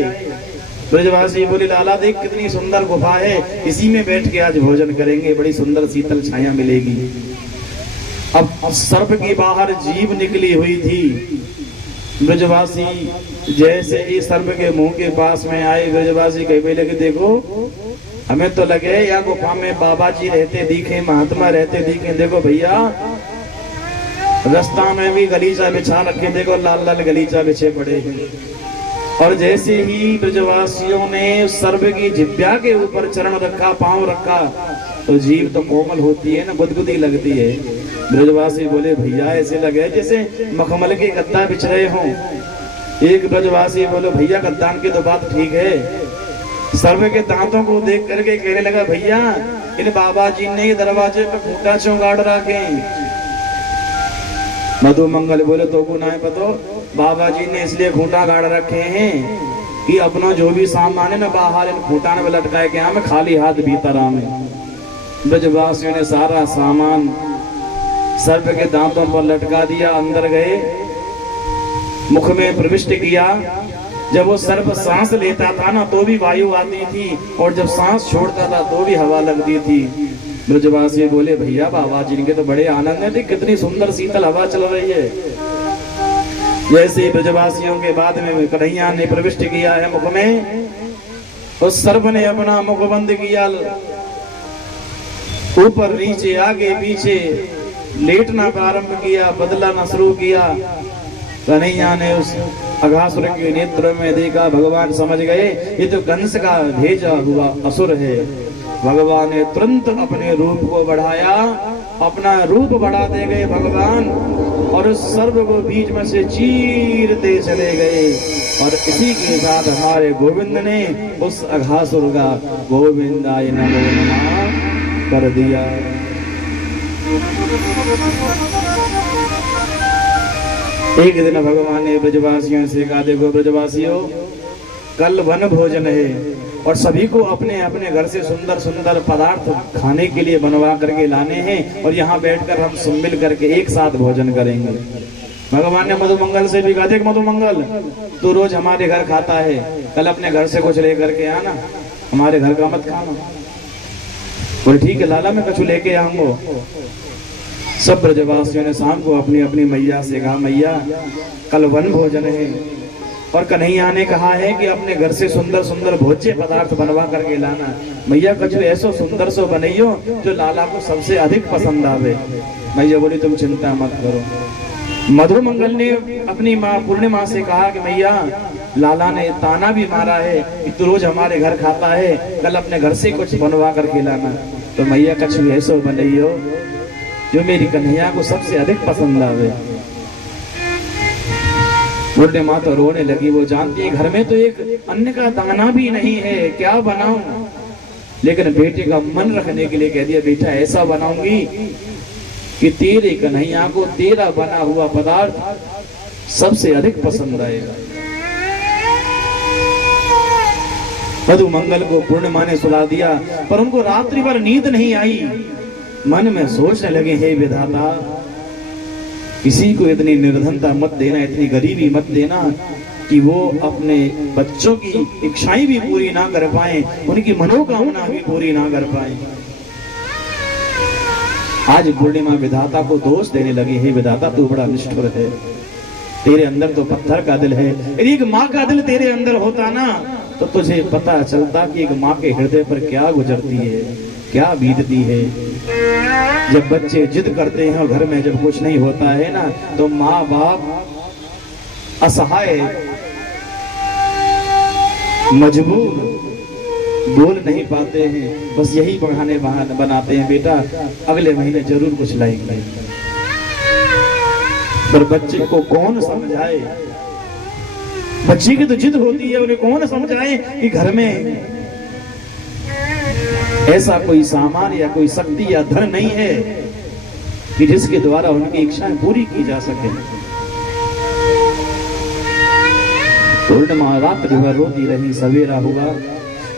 ब्रजवासी बोले लाला देख कितनी सुंदर गुफा है, इसी में बैठ के आज भोजन करेंगे, बड़ी सुंदर शीतल छाया मिलेगी। अब सर्प की बाहर जीभ निकली हुई थी। ब्रजवासी जैसे ही सर्प के मुंह के पास में आए, ब्रजवासी कहे लगे देखो हमें तो लगे या गुफा में बाबा जी रहते दिखे, महात्मा रहते दिखे। देखो भैया रास्ता में भी गलीचा बिछा रखे, देखो लाल लाल गलीचा बिछे पड़े हैं। और जैसे ही ब्रजवासियों ने उस सर्प की जिह्वा के ऊपर चरण रखा, पांव रखा, तो जीभ तो कोमल होती है ना, गुदगुदी लगती है। ब्रजवासी बोले भैया ऐसे लगे जैसे मखमल के गद्दा बिछ रहे हों। एक ब्रजवासी बोले भैया गद्दान की तो बात ठीक है। सर्प के दांतों को देख करके कहने लगा भैया इन बाबा जी ने दरवाजे पे खूंटा क्यों गाड़ रखे? मधु मंगल बोले तो को ना पतो, बाबा जी ने इसलिए खूंटा गाड़ रखे हैं कि अपना जो भी सामान है ना बाहर इन खूंटा में लटकाए के हमें खाली हाथ भीतर आवे। ब्रजवासियों ने सारा सामान सर्प के दांतों पर लटका दिया, अंदर गए, मुख में प्रविष्ट किया। जब वो सर्प सांस लेता था ना तो भी वायु आती थी, और जब सांस छोड़ता था तो भी हवा लगती थी। ब्रजवासी बोले भैया बाबा जी के तो बड़े आनंद है, कितनी सुंदर शीतल हवा चल रही है। जैसे ही ब्रजवासियों के बाद में कन्हैया ने प्रविष्ट किया है मुख में, उस सर्प ने अपना मुख बंद किया, ऊपर नीचे आगे पीछे लेटना प्रारंभ किया, बदलाना शुरू किया। कन्हैया ने उस अघासुर के नेत्र में देखा, भगवान समझ गए ये तो कंस का भेजा हुआ असुर है। भगवान ने तुरंत अपने रूप को बढ़ाया, अपना रूप बढ़ाते गए भगवान, और उस सर्प को बीच में से चीरते चले गए। और इसी के साथ हमारे गोविंद ने उस अघासुर का गोविंदाय नमो नमः कर दिया। एक दिन भगवान ने ब्रजवासियों से कहा, देखो ब्रजवासियों, कल वन भोजन है और सभी को अपने अपने घर से सुंदर सुंदर पदार्थ खाने के लिए बनवा करके लाने हैं, और यहाँ बैठकर हम सब मिल करके एक साथ भोजन करेंगे। भगवान ने मधुमंगल से भी कहा, देख मधुमंगल, तू रोज हमारे घर खाता है, कल अपने घर से कुछ लेकर के आना, हमारे घर का मत खाना। बोले ठीक है लाला, मैं कुछ लेके आऊंगा। सब ब्रजवासियों ने शाम को अपनी अपनी मैया से कहा, मैया कल वन भोजन है और कन्हैया ने कहा है कि अपने घर से सुंदर सुंदर भोज्य पदार्थ बनवा करके लाना। मैया कुछ ऐसो सुंदर सो बनइयो जो लाला को सबसे अधिक पसंद आवे। मैया बोली तुम चिंता मत करो। मधुमंगल ने अपनी माँ पूर्णिमा से कहा कि मैया लाला ने ताना भी मारा है कि तू रोज हमारे घर खाता है, कल अपने घर से कुछ बनवा करके लाना। तो मैया कुछ ऐसो बनइयो जो मेरी कन्हैया को सबसे अधिक पसंद आवे। पूर्णिमा तो रोने लगी, वो जानती है घर में तो एक अन्न का दाना भी नहीं है, क्या बनाऊं। लेकिन बेटे का मन रखने के लिए कह दिया, बेटा ऐसा बनाऊंगी कि तेरे कन्हैया को तेरा बना हुआ पदार्थ सबसे अधिक पसंद आएगा। मधुमंगल को पूर्णिमा ने सुला दिया, पर उनको रात्रि भर नींद नहीं आई। मन में सोचने लगे, हे विधाता, किसी को इतनी निर्धनता मत देना, इतनी गरीबी मत देना कि वो अपने बच्चों की इच्छाएं भी पूरी ना कर पाए, उनकी मनोकामना भी पूरी ना कर पाए। आज पूर्णिमा विधाता को दोष देने लगी, हे विधाता तू बड़ा निष्ठुर है, तेरे अंदर तो पत्थर का दिल है। यदि एक माँ का दिल तेरे अंदर होता ना तो तुझे पता चलता कि एक माँ के हृदय पर क्या गुजरती है, क्या बीतती है। जब बच्चे जिद करते हैं और घर में जब कुछ नहीं होता है ना, तो माँ बाप असहाय मजबूर बोल नहीं पाते हैं, बस यही बहाने बनाते हैं, बेटा अगले महीने जरूर कुछ लाएंगे। पर बच्चे को कौन समझाए, बच्चे की तो जिद होती है, उन्हें कौन समझाए कि घर में ऐसा कोई सामान या कोई शक्ति या धन नहीं है कि जिसके द्वारा उनकी इच्छाएं पूरी की जा सके। पूर्णिमा रात्रि भर रोती रही, सवेरा हुआ,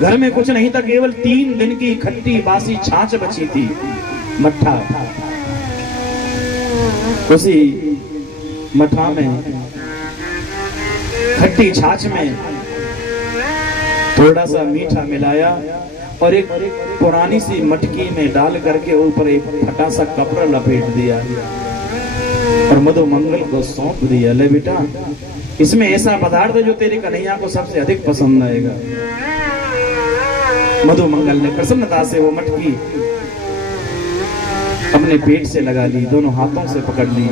घर में कुछ नहीं था, केवल 3 दिन की खट्टी बासी छाछ बची थी, मट्ठा। उसी मट्ठा में खट्टी छाछ में थोड़ा सा मीठा मिलाया और एक पुरानी सी मटकी में डाल करके ऊपर एक फटा सा कपड़ा लपेट दिया और मधुमंगल को सौंप दिया, ले बेटा इसमें ऐसा पदार्थ है जो तेरे कन्हैया को सबसे अधिक पसंद आएगा। मधुमंगल ने प्रसन्नता से वो मटकी अपने पेट से लगा ली, दोनों हाथों से पकड़ ली।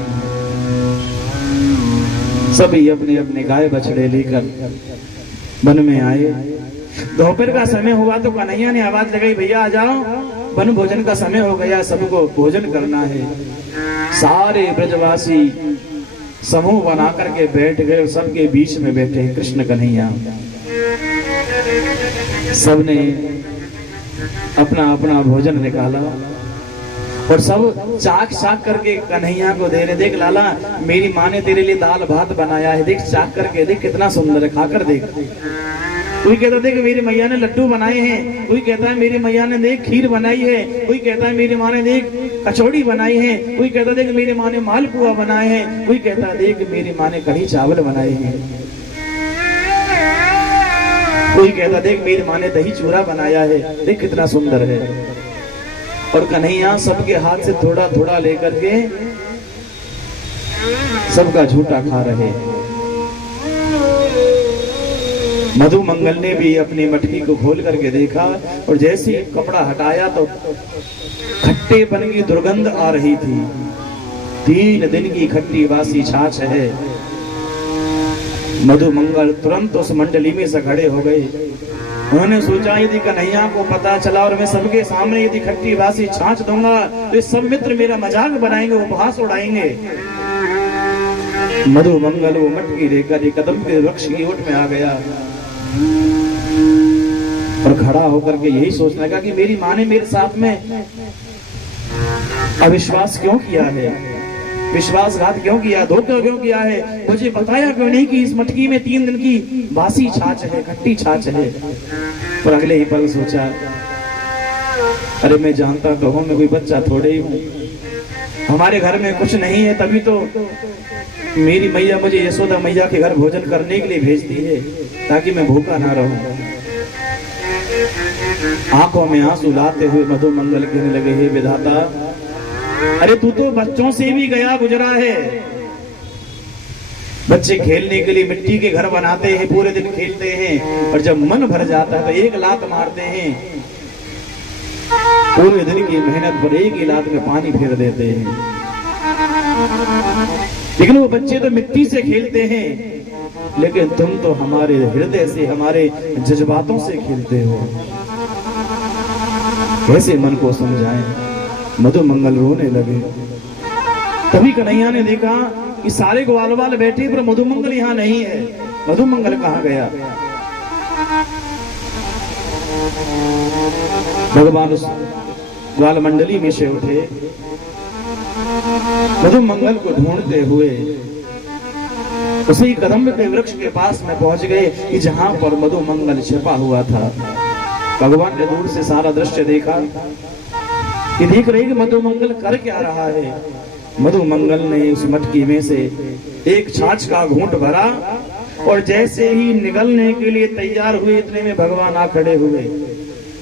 सभी अपने अपने गाय बछड़े लेकर वन में आए। दोपहर का समय हुआ तो कन्हैया ने आवाज लगाई, भैया आ जाओ, वन भोजन का समय हो गया, सबको भोजन करना है। सारे ब्रजवासी समूह बना करके बैठ गए, सबके बीच में बैठे हैं कृष्ण कन्हैया। सबने अपना अपना भोजन निकाला और सब चाक चाक करके कन्हैया को दे रहे। देख लाला, मेरी माँ ने तेरे लिए दाल भात बनाया है, देख चाक करके देख कितना सुंदर है, खाकर देख। कोई कहता देख मेरी मैया ने लड्डू बनाए हैं, कोई कहता है मेरी मैया ने देख खीर बनाई है, कोई कहता है मेरी माँ ने देख कचौड़ी बनाई है, कोई कहता देख मेरी माँ ने मालपुआ बनाए हैं, कोई कहता देख मेरी माँ ने कढ़ी चावल बनाए हैं, कोई कहता देख मेरी माँ ने दही चूरा बनाया है, देख कितना सुंदर है। और कन्हैया सबके हाथ से थोड़ा थोड़ा लेकर के सबका झूठा खा रहे। मधु मंगल ने भी अपनी मटकी को खोल करके देखा और जैसे ही कपड़ा हटाया तो खट्टेपन की दुर्गंध आ रही थी। 3 दिन की खट्टी बासी छाछ है। मधु मंगल तुरंत उस मंडली में से खड़े हो गए। उन्होंने सोचा यदि कन्हैया को पता चला और मैं सबके सामने यदि खट्टी बासी छाछ दूंगा तो सब मित्र मेरा मजाक बनाएंगे, उपहास उड़ाएंगे। मधु मंगल वो मटकी लेकर कदम के वृक्ष की ओट में आ गया और खड़ा होकर के यही सोचने लगा कि मेरी माँ ने मेरे साथ में अविश्वास क्यों किया है, विश्वासघात क्यों किया, धोखा क्यों किया है, मुझे बताया क्यों नहीं कि इस मटकी में 3 दिन की बासी छाछ है, खट्टी छाछ है। पर अगले ही पल सोचा अरे मैं जानता तो हूं, मैं कोई बच्चा थोड़े ही हूं, हमारे घर में कुछ नहीं है, तभी तो मेरी मैया मुझे यशोदा मैया के घर भोजन करने के लिए भेजती है ताकि मैं भूखा ना रहूं। आंखों में आंसू लाते हुए मधु मंगल कहने लगे, हे विधाता, अरे तू तो बच्चों से भी गया गुजरा है। बच्चे खेलने के लिए मिट्टी के घर बनाते हैं, पूरे दिन खेलते हैं और जब मन भर जाता है तो एक लात मारते हैं, पूरे दिन की मेहनत पर एक ही लात में पानी फेर देते हैं। लेकिन वो बच्चे तो मिट्टी से खेलते हैं, लेकिन तुम तो हमारे हृदय से, हमारे जज्बातों से खेलते हो। कैसे मन को समझाएं। मधु मंगल रोने लगे। तभी कन्हैया ने देखा कि सारे ग्वाल वाले बैठे पर मधु मंगल यहाँ नहीं है। मधु मंगल कहाँ गया? भगवान उस ग्वाल मंडली में से उठे, मधु मंगल को ढूंढते हुए उसी कदम्ब के वृक्ष के पास में पहुंच गए कि जहां पर मधु मंगल छिपा हुआ था। भगवान ने दूर से सारा दृश्य देखा कि देख रहे कि मधु मंगल कर क्या रहा है। मधु मंगल ने उस मटकी में से एक छाछ का घूंट भरा और जैसे ही निगलने के लिए तैयार हुए इतने में भगवान आ खड़े हुए।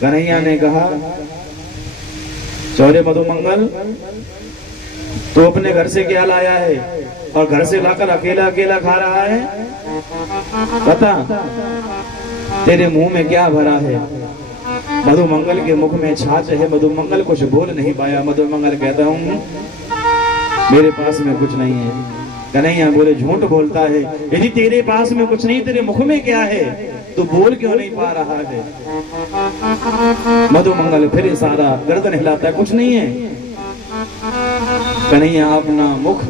कन्हैया ने कहा, चौरे मधु मंगल, तू अपने घर से क्या लाया है और घर से लाकर अकेला अकेला खा रहा है? बता, तेरे मुंह में क्या भरा है? मधु मंगल के मुख में छाछ है। मधु मंगल कुछ बोल नहीं पाया। मधु मंगल कहता हूं मेरे पास में कुछ नहीं है। कन्हैया बोले, झूठ बोलता है, यदि तेरे पास में कुछ नहीं, तेरे मुख में क्या है, तू बोल क्यों नहीं पा रहा है? मधु मंगल फिर सारा गर्दन हिलाता है, कुछ नहीं है। कन्हैया अपना मुख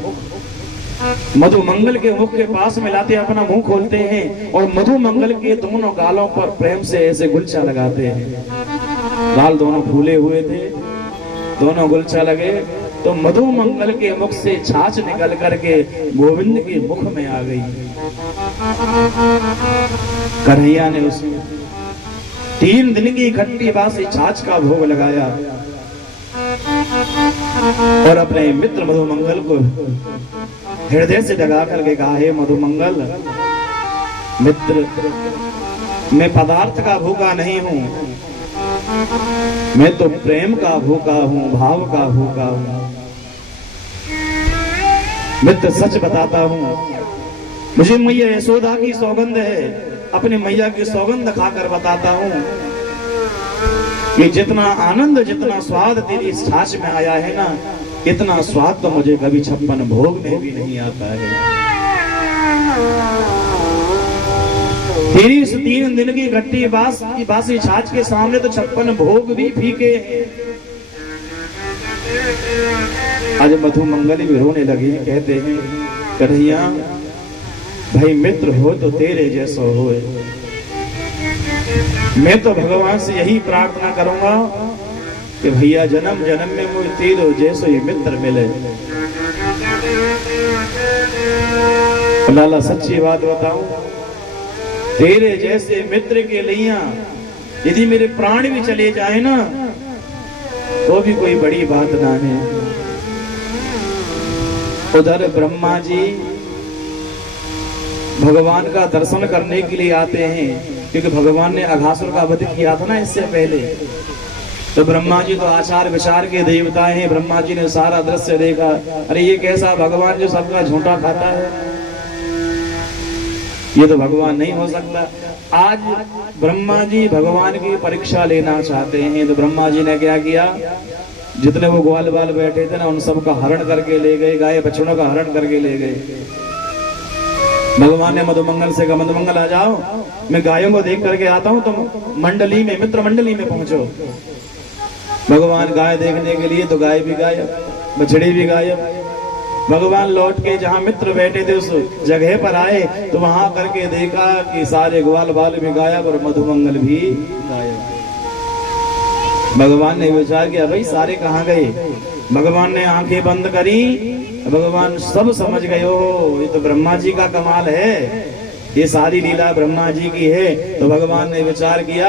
मधु मंगल के मुख के पास में लाते अपना मुंह खोलते हैं और मधु मंगल के दोनों गालों पर प्रेम से ऐसे गुलछा लगाते हैं। गाल दोनों फूले हुए थे, दोनों गुलछा लगे तो मधु मंगल के मुख से छाछ निकल करके गोविंद के मुख में आ गई। कन्हैया ने उस 3 दिन की खट्टी बासी छाछ का भोग लगाया और अपने मित्र मधु मंगल को हृदय से लगा करके कहा, हे मधु मंगल मित्र, मैं पदार्थ का भूखा नहीं हूं, मैं तो प्रेम का भूखा हूं, भाव का भूखा हूं। मित्र सच बताता हूं, मुझे मैया यशोदा की सौगंध है, अपने मैया की सौगंध खाकर बताता हूं कि जितना आनंद, जितना स्वाद तेरी इस छाछ में आया है ना, इतना स्वाद तो मुझे कभी 56 भोग में भी नहीं आता है। तेरी इस 3 दिन की खट्टी बासी छाछ के सामने तो 56 भोग भी फीके हैं। आज मधु मंगल भी रोने लगी, कहते हैं, कन्हैया भाई मित्र हो तो तेरे जैसा हो। मैं तो भगवान से यही प्रार्थना करूंगा कि भैया जन्म जन्म में मुझे तेरे जैसो ही मित्र मिले। लाला सच्ची बात बताऊं, तेरे जैसे मित्र के लिए यदि मेरे प्राण भी चले जाए ना तो भी कोई बड़ी बात ना है। उधर ब्रह्मा जी भगवान का दर्शन करने के लिए आते हैं, क्योंकि भगवान ने अघासुर का वध किया था ना इससे पहले। तो ब्रह्मा जी तो आचार विचार के देवता हैं। ब्रह्मा जी ने सारा दृश्य देखा, अरे ये कैसा भगवान जो सबका झूठा खाता है। ये तो भगवान नहीं हो सकता। आज ब्रह्मा जी भगवान की परीक्षा लेना चाहते हैं, तो ब्रह्मा जी ने क्या किया, जितने वो ग्वाल बाल बैठे थे ना उन सबका हरण करके ले गए, गाय बछड़ों का हरण करके ले गए। भगवान ने मधुमंगल से कहा, मधुमंगल आ जाओ, मैं गायों को देख करके आता हूं, तुम मंडली में, मित्र मंडली में पहुंचो। भगवान गाय देखने के लिए, तो गाय भी गायब, बछड़ी भी गायब। भगवान लौट के जहां मित्र बैठे थे उस जगह पर आए, तो वहां करके देखा कि सारे ग्वाल बाल भी गायब और मधुमंगल भी गायब। भगवान ने विचार किया, भाई सारे कहाँ गए। भगवान ने आंखें बंद करी, भगवान सब समझ गए, ओ ये तो ब्रह्मा जी का कमाल है, ये सारी लीला ब्रह्मा जी की है। तो भगवान ने विचार किया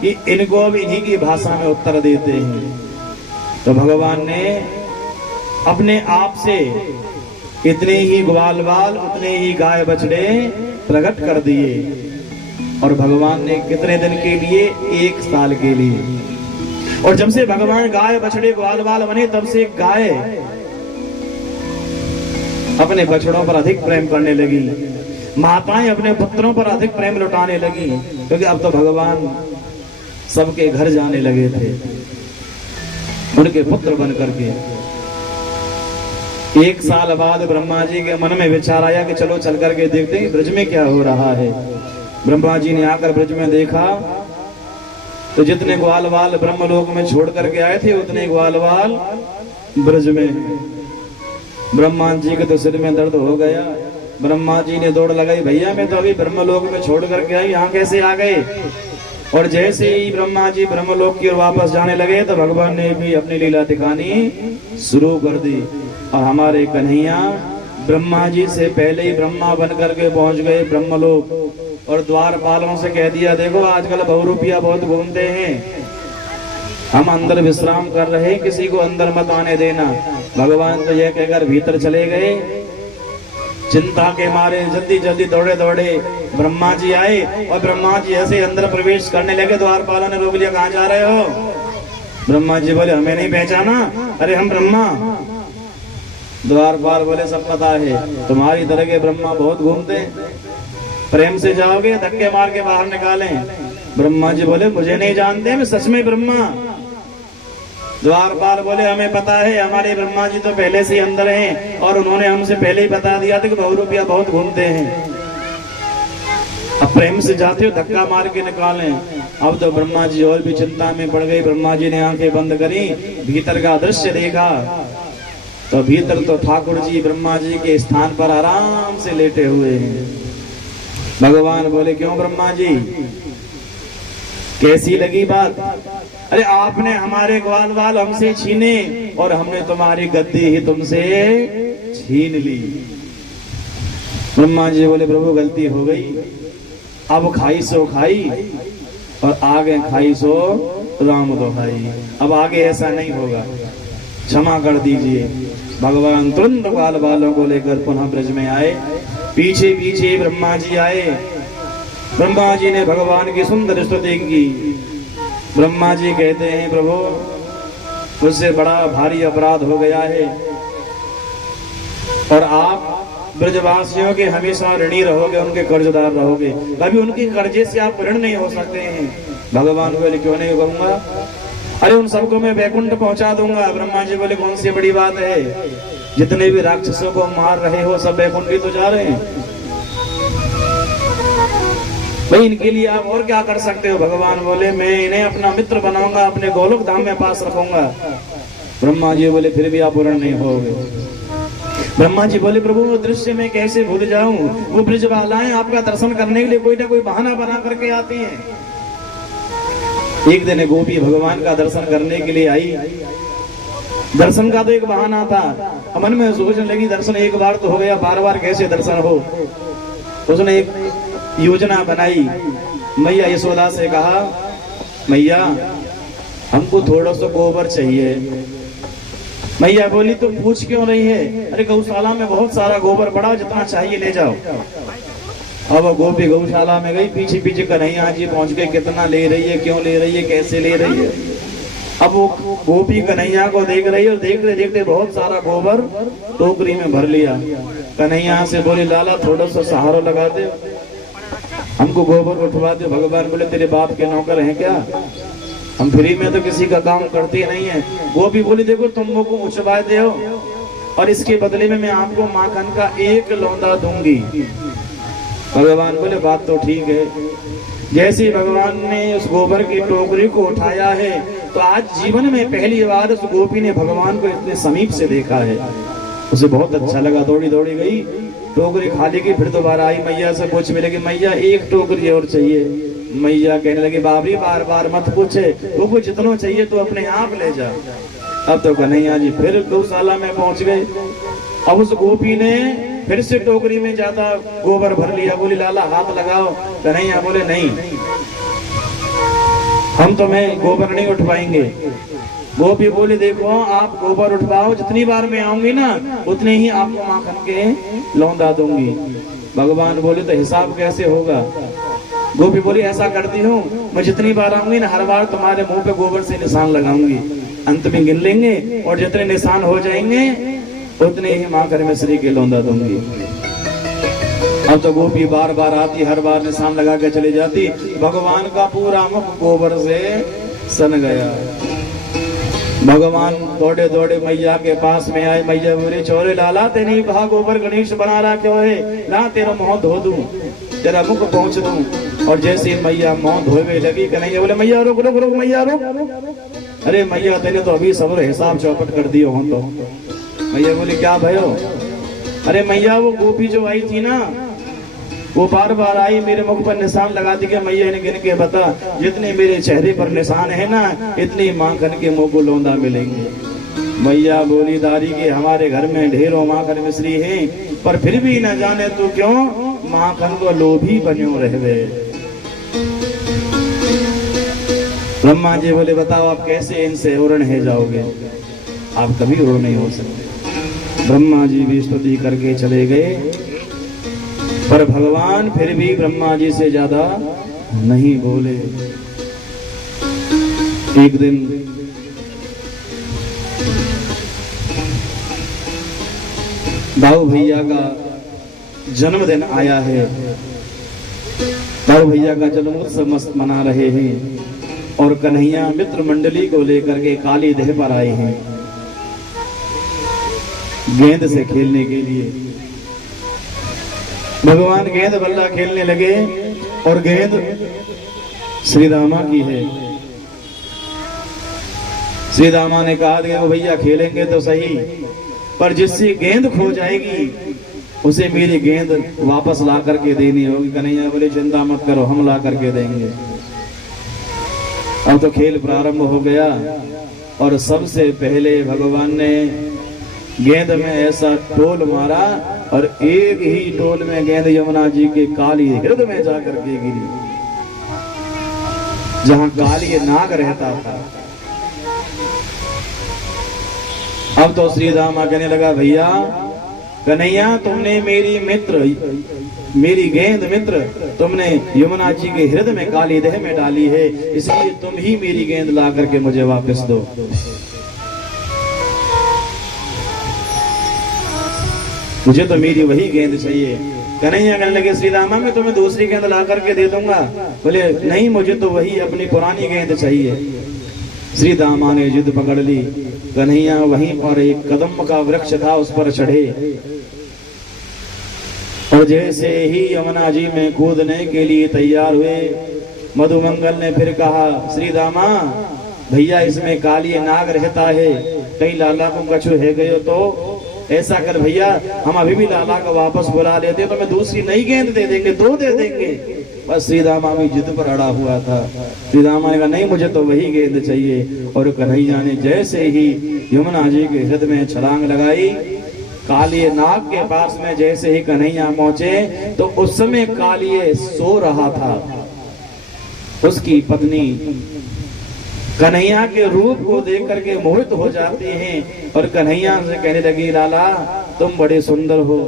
कि इनको अब इन्हीं की भाषा में उत्तर देते हैं। तो भगवान ने अपने आप से इतने ही ग्वाल बाल, उतने ही गाय बछड़े प्रकट कर दिए। और भगवान ने कितने दिन के लिए, 1 साल के लिए। और जब से भगवान गाय बछड़े ग्वाल बाल बने, तब से गाय अपने बछड़ों पर अधिक प्रेम करने लगी, माताएं अपने पुत्रों पर अधिक प्रेम लुटाने लगी, क्योंकि अब तो भगवान सबके घर जाने लगे थे उनके पुत्र बन करके। 1 साल बाद ब्रह्मा जी के मन में विचार आया कि चलो चल करके देखते हैं ब्रज में क्या हो रहा है। ब्रह्मा जी ने आकर ब्रज में देखा, तो जितने ग्वाल बाल ब्रह्मलोक में छोड़ करके आए थे, उतने ग्वाल बाल ब्रज में। ब्रह्मा जी के तो सिर में दर्द हो गया। ब्रह्मा जी ने दौड़ लगाई, भैया मैं तो अभी ब्रह्मलोक में छोड़ करके आई, यहाँ कैसे आ गए। और जैसे ही ब्रह्मा जी ब्रह्मलोक की ओर वापस जाने लगे, तो भगवान ने भी अपनी लीला दिखानी शुरू कर दी। और हमारे कन्हैया ब्रह्मा जी से पहले ही ब्रह्मा बन करके पहुंच गए ब्रह्मलोक। और द्वारपालों से कह दिया, देखो आजकल बहुरूपिया बहुत घूमते हैं, हम अंदर विश्राम कर रहे, किसी को अंदर मत आने देना। भगवान तो यह कहकर भीतर चले गए। चिंता के मारे जल्दी जल्दी दौड़े दौड़े ब्रह्मा जी आए, और ब्रह्मा जी ऐसे अंदर प्रवेश करने लगे, द्वारपालों ने रोक लिया, कहाँ जा रहे हो। ब्रह्मा जी बोले, हमें नहीं पहचाना, अरे हम ब्रह्मा। द्वारपाल बोले, सब पता है, तुम्हारी तरह के ब्रह्मा बहुत घूमते हैं, प्रेम से जाओगे धक्के मार के बाहर निकालें। ब्रह्मा जी बोले, मुझे नहीं जानते, मैं सच में ब्रह्मा। द्वारपाल बोले, हमें पता है, हमारे ब्रह्मा जी तो पहले से ही अंदर हैं, और उन्होंने हमसे पहले ही बता दिया था कि बहुरूपिया बहुत घूमते हैं। अब प्रेम से जाते हो धक्का मार के निकालें। अब तो ब्रह्मा जी और भी चिंता में पड़ गई। ब्रह्मा जी ने आंखें बंद करी, भीतर का दृश्य देखा, तो भीतर तो ठाकुर जी ब्रह्मा जी के स्थान पर आराम से लेटे हुए हैं। भगवान बोले, क्यों ब्रह्मा जी, कैसी लगी बात। अरे आपने हमारे ग्वाल बाल हमसे छीने, और हमने तुम्हारी गद्दी ही तुमसे छीन ली। ब्रह्मा जी बोले, प्रभु गलती हो गई, अब खाई सो खाई, और आगे खाई सो राम दोहाई, अब आगे ऐसा नहीं होगा, क्षमा कर दीजिए। भगवान तुरंत ग्वाल बालों को लेकर पुनः ब्रज में आए। पीछे पीछे ब्रह्मा जी आए। ब्रह्मा जी ने भगवान की सुंदर स्तुति की। ब्रह्मा जी कहते हैं, प्रभु मुझसे बड़ा भारी अपराध हो गया है, और आप ब्रजवासियों के हमेशा ऋणी रहोगे, उनके कर्जदार रहोगे, कभी उनके कर्जे से आप ऋण नहीं हो सकते हैं। भगवान बोले, क्यों नहीं कहूंगा, अरे उन सबको मैं वैकुंठ पहुंचा दूंगा। ब्रह्मा जी बोले, कौन सी बड़ी बात है, जितने भी राक्षसों को मार रहे हो सब वैकुंठ ही तो जा रहे हैं, भाई इनके लिए आप और क्या कर सकते हो। भगवान बोले, मैं इन्हें अपना मित्र बनाऊंगा, अपने गोलोक धाम में पास रखूंगा। ब्रह्मा जी बोले, फिर भी आप पूर्ण नहीं होगे। ब्रह्मा जी बोले, प्रभु वो दृश्य में कैसे भूल जाऊं, वो ब्रजबालाएं आपका दर्शन करने के लिए कोई ना कोई बहाना बना करके आती हैं। एक दिन गोपी भगवान का दर्शन करने के लिए आई। दर्शन का तो एक बहाना था, मन में सोचने लगी, दर्शन एक बार तो हो गया, बार बार कैसे दर्शन हो। उसने एक योजना बनाई। मैया यशोदा से कहा, मैया हमको थोड़ा सा गोबर चाहिए। मैया बोली, तो पूछ क्यों रही है, अरे गौशाला में बहुत सारा गोबर पड़ा, जितना चाहिए ले जाओ। अब गोपी गौशाला में गई, पीछे पीछे कन्हैया जी पहुंच गए, कितना ले रही है, क्यों ले रही है, कैसे ले रही है। अब वो गोपी कन्हैया को देख रही है, और देखते देखते बहुत सारा गोबर टोकरी में भर लिया। कन्हैया से बोले लाला थोड़ा सा सहारा लगा दे, हमको गोबर उठवा दे। भगवान बोले तेरे बाप के नौकर हैं क्या, हम फ्री में तो किसी का काम करते नहीं है। गोपी बोली देखो तुम लोग को उछवा दे हो और इसके बदले में मैं आपको माखन का एक लौंदा दूंगी। भगवान बोले बात तो ठीक है। जैसे ही भगवान ने उस गोबर की टोकरी को उठाया है तो आज जीवन में पहली बार उस गोपी ने भगवान को इतने समीप से देखा है। उसे बहुत अच्छा लगा, दौड़ी दौड़ी गई, टोकरी खाली की, फिर दोबारा आई, मैया से पूछने लगी मैया एक टोकरी और चाहिए। मैया कहने लगी बाबरी बार बार मत पूछे, वो जितना चाहिए तो अपने आप ले जा। अब तो कन्हैया जी फिर गौशाला में पहुंच गए। अब उस गोपी ने फिर से टोकरी में ज्यादा गोबर भर लिया। बोली लाला हाथ लगाओ। कन्हैया बोले नहीं, हम तुम्हें गोबर नहीं उठवाएंगे। गोपी बोली देखो आप गोबर उठवाओ, जितनी बार मैं आऊंगी ना उतने ही आपको माखन के लौंदा दूंगी। भगवान बोले तो हिसाब कैसे होगा। गोपी बोली ऐसा करती हूँ, मैं जितनी बार आऊंगी ना हर बार तुम्हारे मुंह पे गोबर से निशान लगाऊंगी, अंत में गिन लेंगे और जितने निशान हो जाएंगे उतने ही माखन मिश्री के लौंदा दूंगी। अब तो गोपी बार बार आती, हर बार निशान लगा के चली जाती। भगवान का पूरा मुख गोबर से सन गया। भगवान दौड़े दौड़े मैया के पास में आए। मैया बोले चोरे लाला तेने कहा गोबर गणेश बना रहा क्यों है, ला तेरा मुंह धो दूं, तेरा मुख पहुंच दूं। और जैसे मैया मुंह धोने लगी कन्हैया बोले मैया रुक रुक रुक मैया रुक। अरे मैया तेने तो अभी सब हिसाब चौपट कर दिए हो। तो मैया बोले क्या भयो। अरे मैया वो गोपी जो आई थी ना वो बार बार आई, मेरे मुख पर निशान लगा दी कि मैया ने गिन के बता जितने मेरे चेहरे पर निशान है ना इतनी माखन के मुंह को लौंदा मिलेंगे। मैया बोली दारी के हमारे घर में ढेरों माखन मिश्री हैं, पर फिर भी न जाने तू क्यों माखन को लोभी बन्यो रहवे। ब्रह्मा जी बोले बताओ आप कैसे इनसे उड़न है जाओगे, आप कभी उड़ नहीं हो सकते। ब्रह्मा जी भी स्तुति करके चले गए, पर भगवान फिर भी ब्रह्मा जी से ज्यादा नहीं बोले। एक दिन दाऊ भैया का जन्मदिन आया है। दाऊ भैया का जन्मोत्सव मस्त मना रहे हैं और कन्हैया मित्र मंडली को लेकर के काली देह पर आए हैं गेंद से खेलने के लिए। भगवान गेंद बल्ला खेलने लगे और गेंद श्री दामा की है। श्री दामा ने कहा कि वो भैया खेलेंगे तो सही, पर जिससे गेंद खो जाएगी उसे मेरी गेंद वापस ला करके देनी होगी। कन्हैया बोले चिंता मत करो हम ला करके देंगे। अब तो खेल प्रारंभ हो गया और सबसे पहले भगवान ने गेंद में ऐसा टोल मारा और एक ही टोल में गेंद यमुना जी के काली हृदय में जाकर के गिरी, जहां काली नाग रहता था। अब तो श्री दामा कहने लगा भैया कन्हैया तुमने मेरी मित्र मेरी गेंद मित्र तुमने यमुना जी के हृदय में काली देह में डाली है, इसलिए तुम ही मेरी गेंद ला करके मुझे वापस दो। मुझे तो मेरी वही गेंद चाहिए। कन्हैया कहने लगे श्री दामा मैं तुम्हें दूसरी गेंद ला करके दे दूंगा। बोले नहीं मुझे तो वही अपनी पुरानी गेंद चाहिए। श्री दामा ने जिद पकड़ ली। कन्हैया वहीं पर एक कदम का वृक्ष था उस पर चढ़े और जैसे ही यमुना जी में कूदने के लिए तैयार हुए मधुमंगल ने फिर कहा श्री दामा भैया इसमें काली नाग रहता है, कहीं लाला को कछु है गयो तो ऐसा कर भैया हम अभी भी लाला को वापस बुला लेते तो मैं दूसरी नई गेंद दे देंगे, दो दे देंगे। बस श्री दामा भी जिद पर अड़ा हुआ था। श्री दामा ने कहा नहीं मुझे तो वही गेंद चाहिए। और कन्हैया ने जैसे ही यमुना जी के हृदय में छलांग लगाई, काली नाग के पास में जैसे ही कन्हैया पहुंचे तो उस समय काली सो रहा था। उसकी पत्नी कन्हैया के रूप को देख करके मोहित हो जाती हैं और कन्हैया से कहने लगी लाला तुम बड़े सुंदर हो,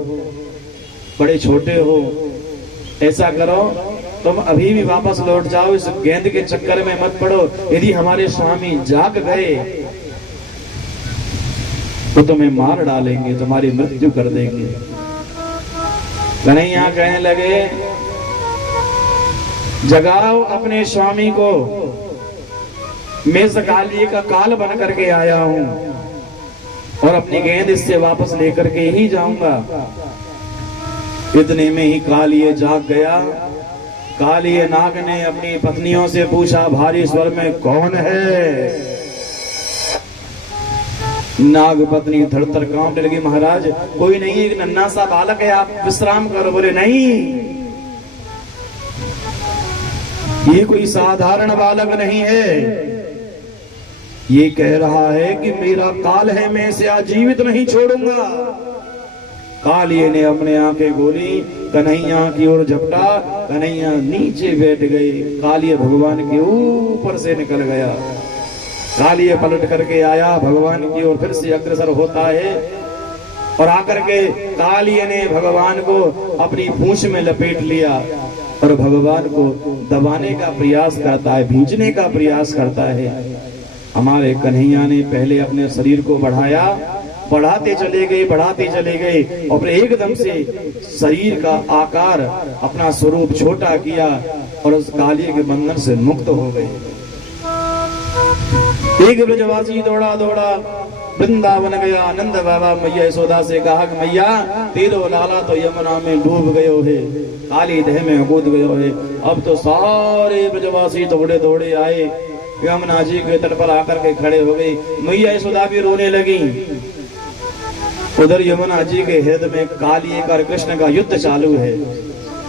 बड़े छोटे हो, ऐसा करो तुम अभी भी वापस लौट जाओ, इस गेंद के चक्कर में मत पड़ो। यदि हमारे स्वामी जाग गए तो तुम्हें मार डालेंगे, तुम्हारी मृत्यु कर देंगे। कन्हैया कहने लगे, जगाओ अपने स्वामी को, मैं इस कालिए का काल बन करके आया हूं और अपनी गेंद इससे वापस लेकर के ही जाऊंगा। इतने में ही कालिए जाग गया। कालिए नाग ने अपनी पत्नियों से पूछा भारी स्वर में, कौन है? नाग पत्नी धड़धड़ कांपने लगी, महाराज कोई नहीं, एक नन्हा सा बालक है, आप विश्राम करो। बोले नहीं, ये कोई साधारण बालक नहीं है, ये कह रहा है कि मेरा काल है, मैं इसे आजीवित नहीं छोड़ूंगा। कालिए ने अपने आंखें खोली, कन्हैया की ओर झपटा, कन्हैया नीचे बैठ गई, कालिए भगवान के ऊपर से निकल गया। कालिए पलट करके आया, भगवान की ओर फिर से अग्रसर होता है और आकर के कालिए ने भगवान को अपनी पूंछ में लपेट लिया और भगवान को दबाने का प्रयास करता है, भींचने का प्रयास करता है। हमारे कन्हैया ने पहले अपने शरीर को बढ़ाया, बढ़ाते चले गए और एकदम से शरीर का आकार, अपना स्वरूप छोटा किया और उस कालिए के बंधन से मुक्त हो गए। एक ब्रजवासी दौड़ा वृंदावन गया। नंद बाबा मैया यशोदा से कहा कि मैया तेरो लाला तो यमुना में डूब गयो है, काली देह में कूद गयो है। अब तो सारे ब्रजवासी दौड़े आए, यमुना जी के तट पर आकर के खड़े हो गई। मैया यशोदा भी रोने लगी। उधर यमुना जी के हृदय में कालिए और कृष्ण का युद्ध चालू है।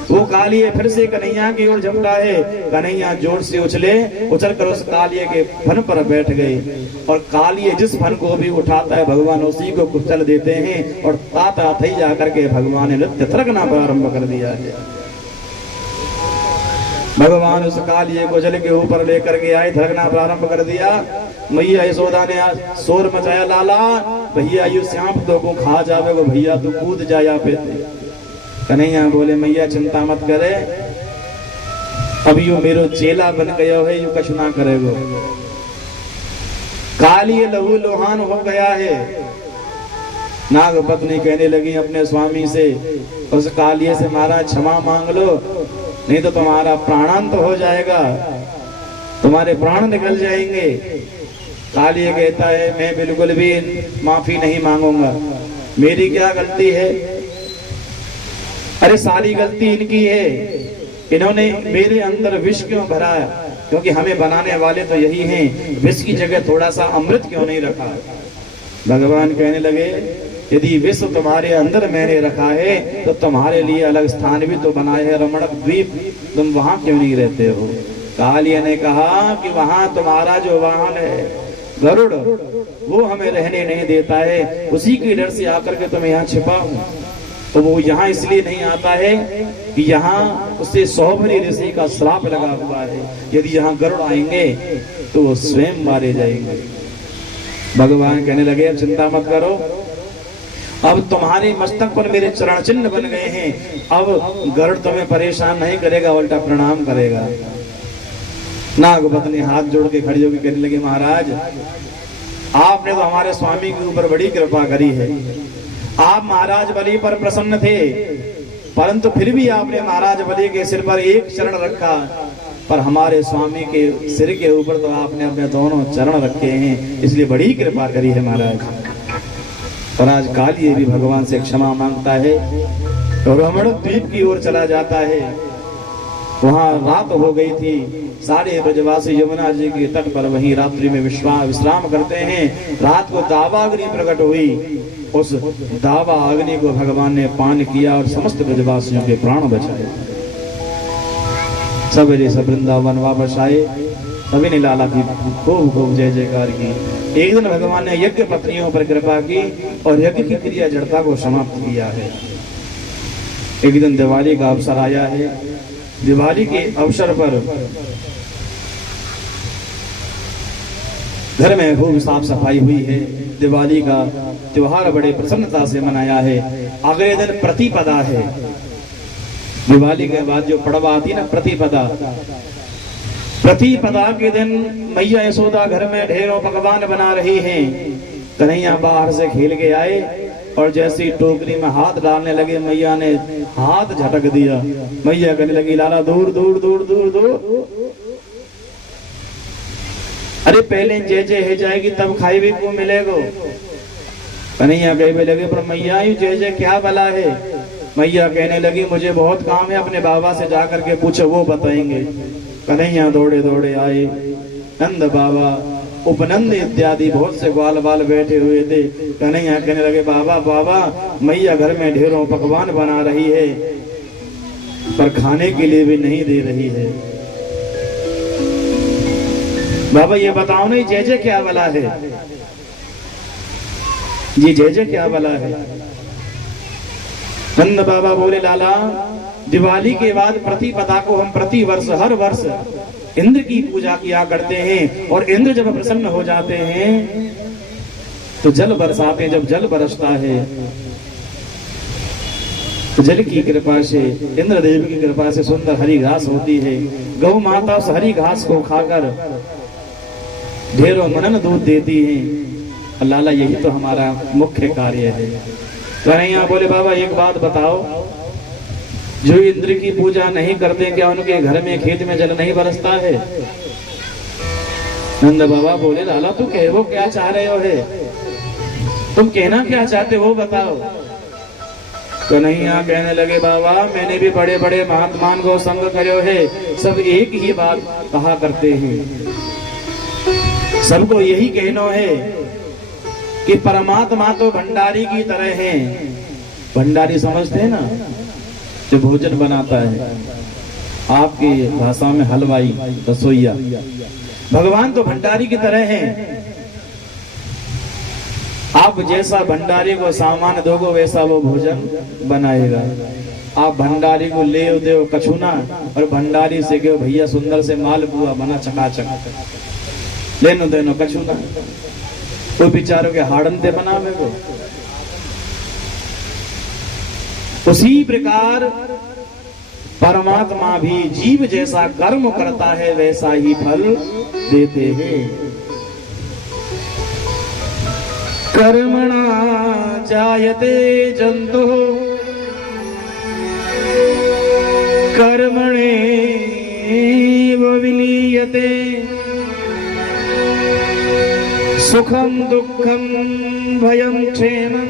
वो कालिए फिर से कन्हैया की ओर झपटा है, कन्हैया जोर से उछल कर उस कालिए के फन पर बैठ गए और कालिए जिस फन को भी उठाता है भगवान उसी को कुचल देते हैं और ताता थई जाकर के भगवान ने नृत्य थरकना प्रारंभ कर दिया है। भगवान उस कालिए को जल के ऊपर लेकर के आए, थरकना प्रारंभ कर दिया। मैया यशोदा ने शोर मचाया, लाला भैया यू श्याम तो को खा जावे गो, भैया तू कूद जाया पे। कन्हैया बोले, मैया चिंता मत करे, अब यू मेरो चेला बन गयो है, यू कछु ना करेगो। कालिए लहू लोहान हो गया है। नाग पत्नी कहने लगी अपने स्वामी से, उस कालिए से महाराज क्षमा मांग लो, नहीं तो तुम्हारा प्राणांत हो जाएगा, तुम्हारे प्राण निकल जाएंगे। कालिए कहता है, मैं बिल्कुल भी माफी नहीं मांगूंगा, मेरी क्या गलती है? अरे सारी गलती इनकी है, इन्होंने मेरे अंदर विष क्यों भरा? क्योंकि हमें बनाने वाले तो यही हैं, विष की जगह थोड़ा सा अमृत क्यों नहीं रखा? भगवान कहने लगे, यदि विष तुम्हारे अंदर मैंने रखा है तो तुम्हारे लिए अलग स्थान भी तो बनाए है, रमणक द्वीप, तुम वहां क्यों नहीं रहते हो? कालिए ने कहा कि वहां तुम्हारा जो वाहन है गरुड़, वो हमें रहने नहीं देता है, उसी के डर से आकर के तुम यहाँ छिपा हूं। तो वो यहाँ इसलिए नहीं आता है कि यहाँ उससे सौभरी ऋषि का श्राप लगा हुआ है, यदि यहाँ गरुड़ आएंगे तो वो स्वयं मारे जाएंगे। भगवान कहने लगे, अब चिंता मत करो, अब तुम्हारे मस्तक पर मेरे चरण चिन्ह बन गए हैं, अब गरुड़ तुम्हें परेशान नहीं करेगा, उल्टा प्रणाम करेगा। नागपत्नी हाथ जोड़ के खड़ी होकर कहने लगी, महाराज आपने तो हमारे स्वामी के ऊपर बड़ी कृपा करी है, आप महाराज बलि पर प्रसन्न थे, परंतु फिर भी आपने महाराज बलि के सिर पर एक चरण रखा, पर हमारे स्वामी के सिर के ऊपर तो आपने अपने दोनों चरण रखे हैं, इसलिए बड़ी कृपा करी है महाराज। और आज कालिए भी भगवान से क्षमा मांगता है तो रमण द्वीप की ओर चला जाता है। वहां रात हो गई थी, सारे ब्रजवासी यमुना जी के तट पर वहीं रात्रि में विश्राम करते हैं। रात को दावा अग्नि प्रकट हुई, उस दावा अग्नि को भगवान ने पान किया और समस्त ब्रजवासियों के प्राण बचाए। सवेरे सब वृंदावन वापस आए, सभी ने लाला की खूब खूब जय जयकार की। एक दिन भगवान ने यज्ञ पत्नियों पर कृपा की और यज्ञ की क्रिया जड़ता को समाप्त किया है। एक दिन दिवाली का अवसर आया है, दिवाली के अवसर पर घर में खूब साफ सफाई हुई है, दिवाली का त्योहार बड़े प्रसन्नता से मनाया है। अगले दिन प्रतिपदा है, दिवाली के बाद जो पड़वा आती ना प्रतिपदा, प्रतिपदा के दिन मैया यशोदा घर में ढेरों पकवान बना रही हैं। कन्हैया बाहर से खेल के आए, और जैसे ही टोकरी में हाथ डालने लगे मैया ने हाथ झटक दिया। मैया कहने लगी लाला दूर दूर दूर दूर दूर। अरे पहले जे है जाएगी तब खाई को मिलेगो। कन्हैया कहने लगे पर मैया ही जे क्या भला है। मैया कहने लगी मुझे बहुत काम है, अपने बाबा से जाकर के पूछो वो बताएंगे। कन्हैया दौड़े दौड़े आए। नंद बाबा उपनंद इत्यादि बहुत से ग्वाल बाल बैठे हुए थे। कन्हैया कहने लगे बाबा बाबा मैया घर में ढेरों पकवान बना रही है पर खाने के लिए भी नहीं दे रही है। बाबा ये बताओ नहीं जे क्या भला है जी, जे क्या भला है। नंद बाबा बोले लाला दिवाली के बाद प्रतिपदा को हम प्रति वर्ष हर वर्ष इंद्र की पूजा किया करते हैं और इंद्र जब प्रसन्न हो जाते हैं तो जल बरसाते हैं। जब जल बरसता है तो जल की कृपा से इंद्रदेव की कृपा से सुंदर हरी घास होती है। गौ माता उस हरी घास को खाकर ढेरों मनन दूध देती है। लाला यही तो हमारा मुख्य कार्य है। कन्हैया बोले बाबा एक बात बताओ, जो इंद्र की पूजा नहीं करते क्या उनके घर में खेत में जल नहीं बरसता है? नंद बाबा बोले लाला तू कहो क्या चाह रहे हो है, तुम कहना क्या चाहते हो बताओ। कन्हैया कहने लगे बाबा मैंने भी बड़े बड़े महात्मान को संग करो है, सब एक ही बात कहा करते हैं। सबको यही कहना है कि परमात्मा तो भंडारी की तरह है। भंडारी समझते हैं ना, जो भोजन बनाता है, आपकी भाषा में हलवाई रसोईया। भगवान तो भंडारी की तरह है। आप जैसा भंडारी को सामान दोगे वैसा वो भोजन बनाएगा। आप भंडारी को ले दो कछुना और भंडारी से कहो भैया सुंदर से मालपुआ बना चकाचक, लेनो देनो कछुना, कोई बेचारों के हाड़नते बना में को। उसी प्रकार परमात्मा भी जीव जैसा कर्म करता है वैसा ही फल देते हैं। कर्मणा जायते जंतु कर्मणे विलीयते सुखम दुखम भयम क्षेमम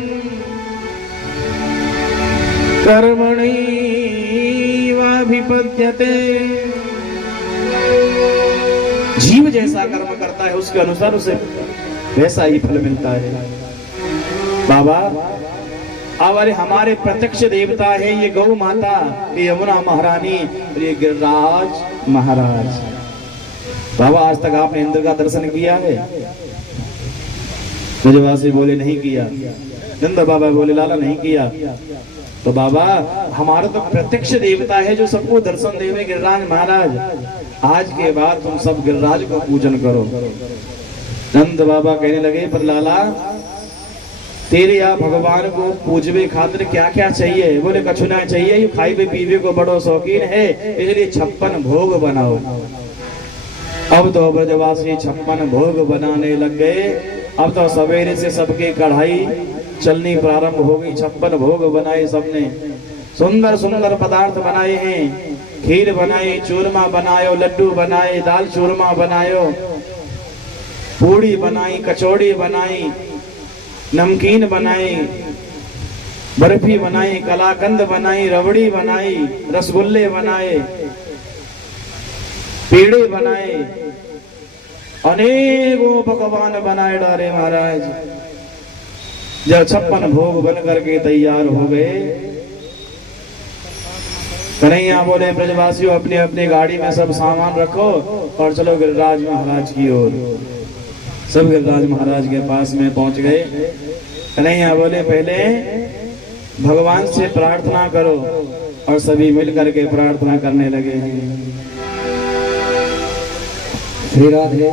कर्मणि वाभिपद्यते। जीव जैसा कर्म करता है उसके अनुसार उसे वैसा ही फल मिलता है। बाबा अब अरे हमारे प्रत्यक्ष देवता है ये गौ माता, ये यमुना महारानी और ये गिरिराज महाराज। बाबा आज तक आपने इंद्र का दर्शन किया है? ब्रजवासी बोले नहीं किया। नंद बाबा बोले लाला नहीं किया। तो बाबा हमारा तो प्रत्यक्ष देवता है जो सबको दर्शन देवे गिरिराज महाराज। आज के बाद तुम सब गिरिराज को पूजन करो। नंद बाबा कहने लगे पर लाला तेरे या भगवान को पूजवे खातिर क्या क्या चाहिए? बोले कछुना चाहिए, ये खाई पीवे को बड़ो शौकीन है इसलिए 56 भोग बनाओ। अब तो ब्रजवासी 56 भोग बनाने लग गए। अब तो सवेरे से सबके कढ़ाई चलनी प्रारंभ हो गई। 56 भोग बनाए सबने, सुंदर सुंदर पदार्थ बनाए हैं। खीर बनाई, चूरमा बनायो, लड्डू बनाए, दाल चूरमा बनायो, पूड़ी बनाई, कचौड़ी बनाई, नमकीन बनाई, बर्फी बनाई, कलाकंद बनाई, रबड़ी बनाई, रसगुल्ले बनाए, पेड़े बनाए, अनेकों पकवान बनाए डाले महाराज। जब 56 भोग बन करके तैयार हो गए, कन्हैया बोले ब्रजवासियों अपनी अपनी गाड़ी में सब सामान रखो और चलो गिरिराज महाराज की ओर। सब गिरिराज महाराज के पास में पहुंच गए। कन्हैया बोले पहले भगवान से प्रार्थना करो और सभी मिल करके प्रार्थना करने लगे हैं। श्री राधे।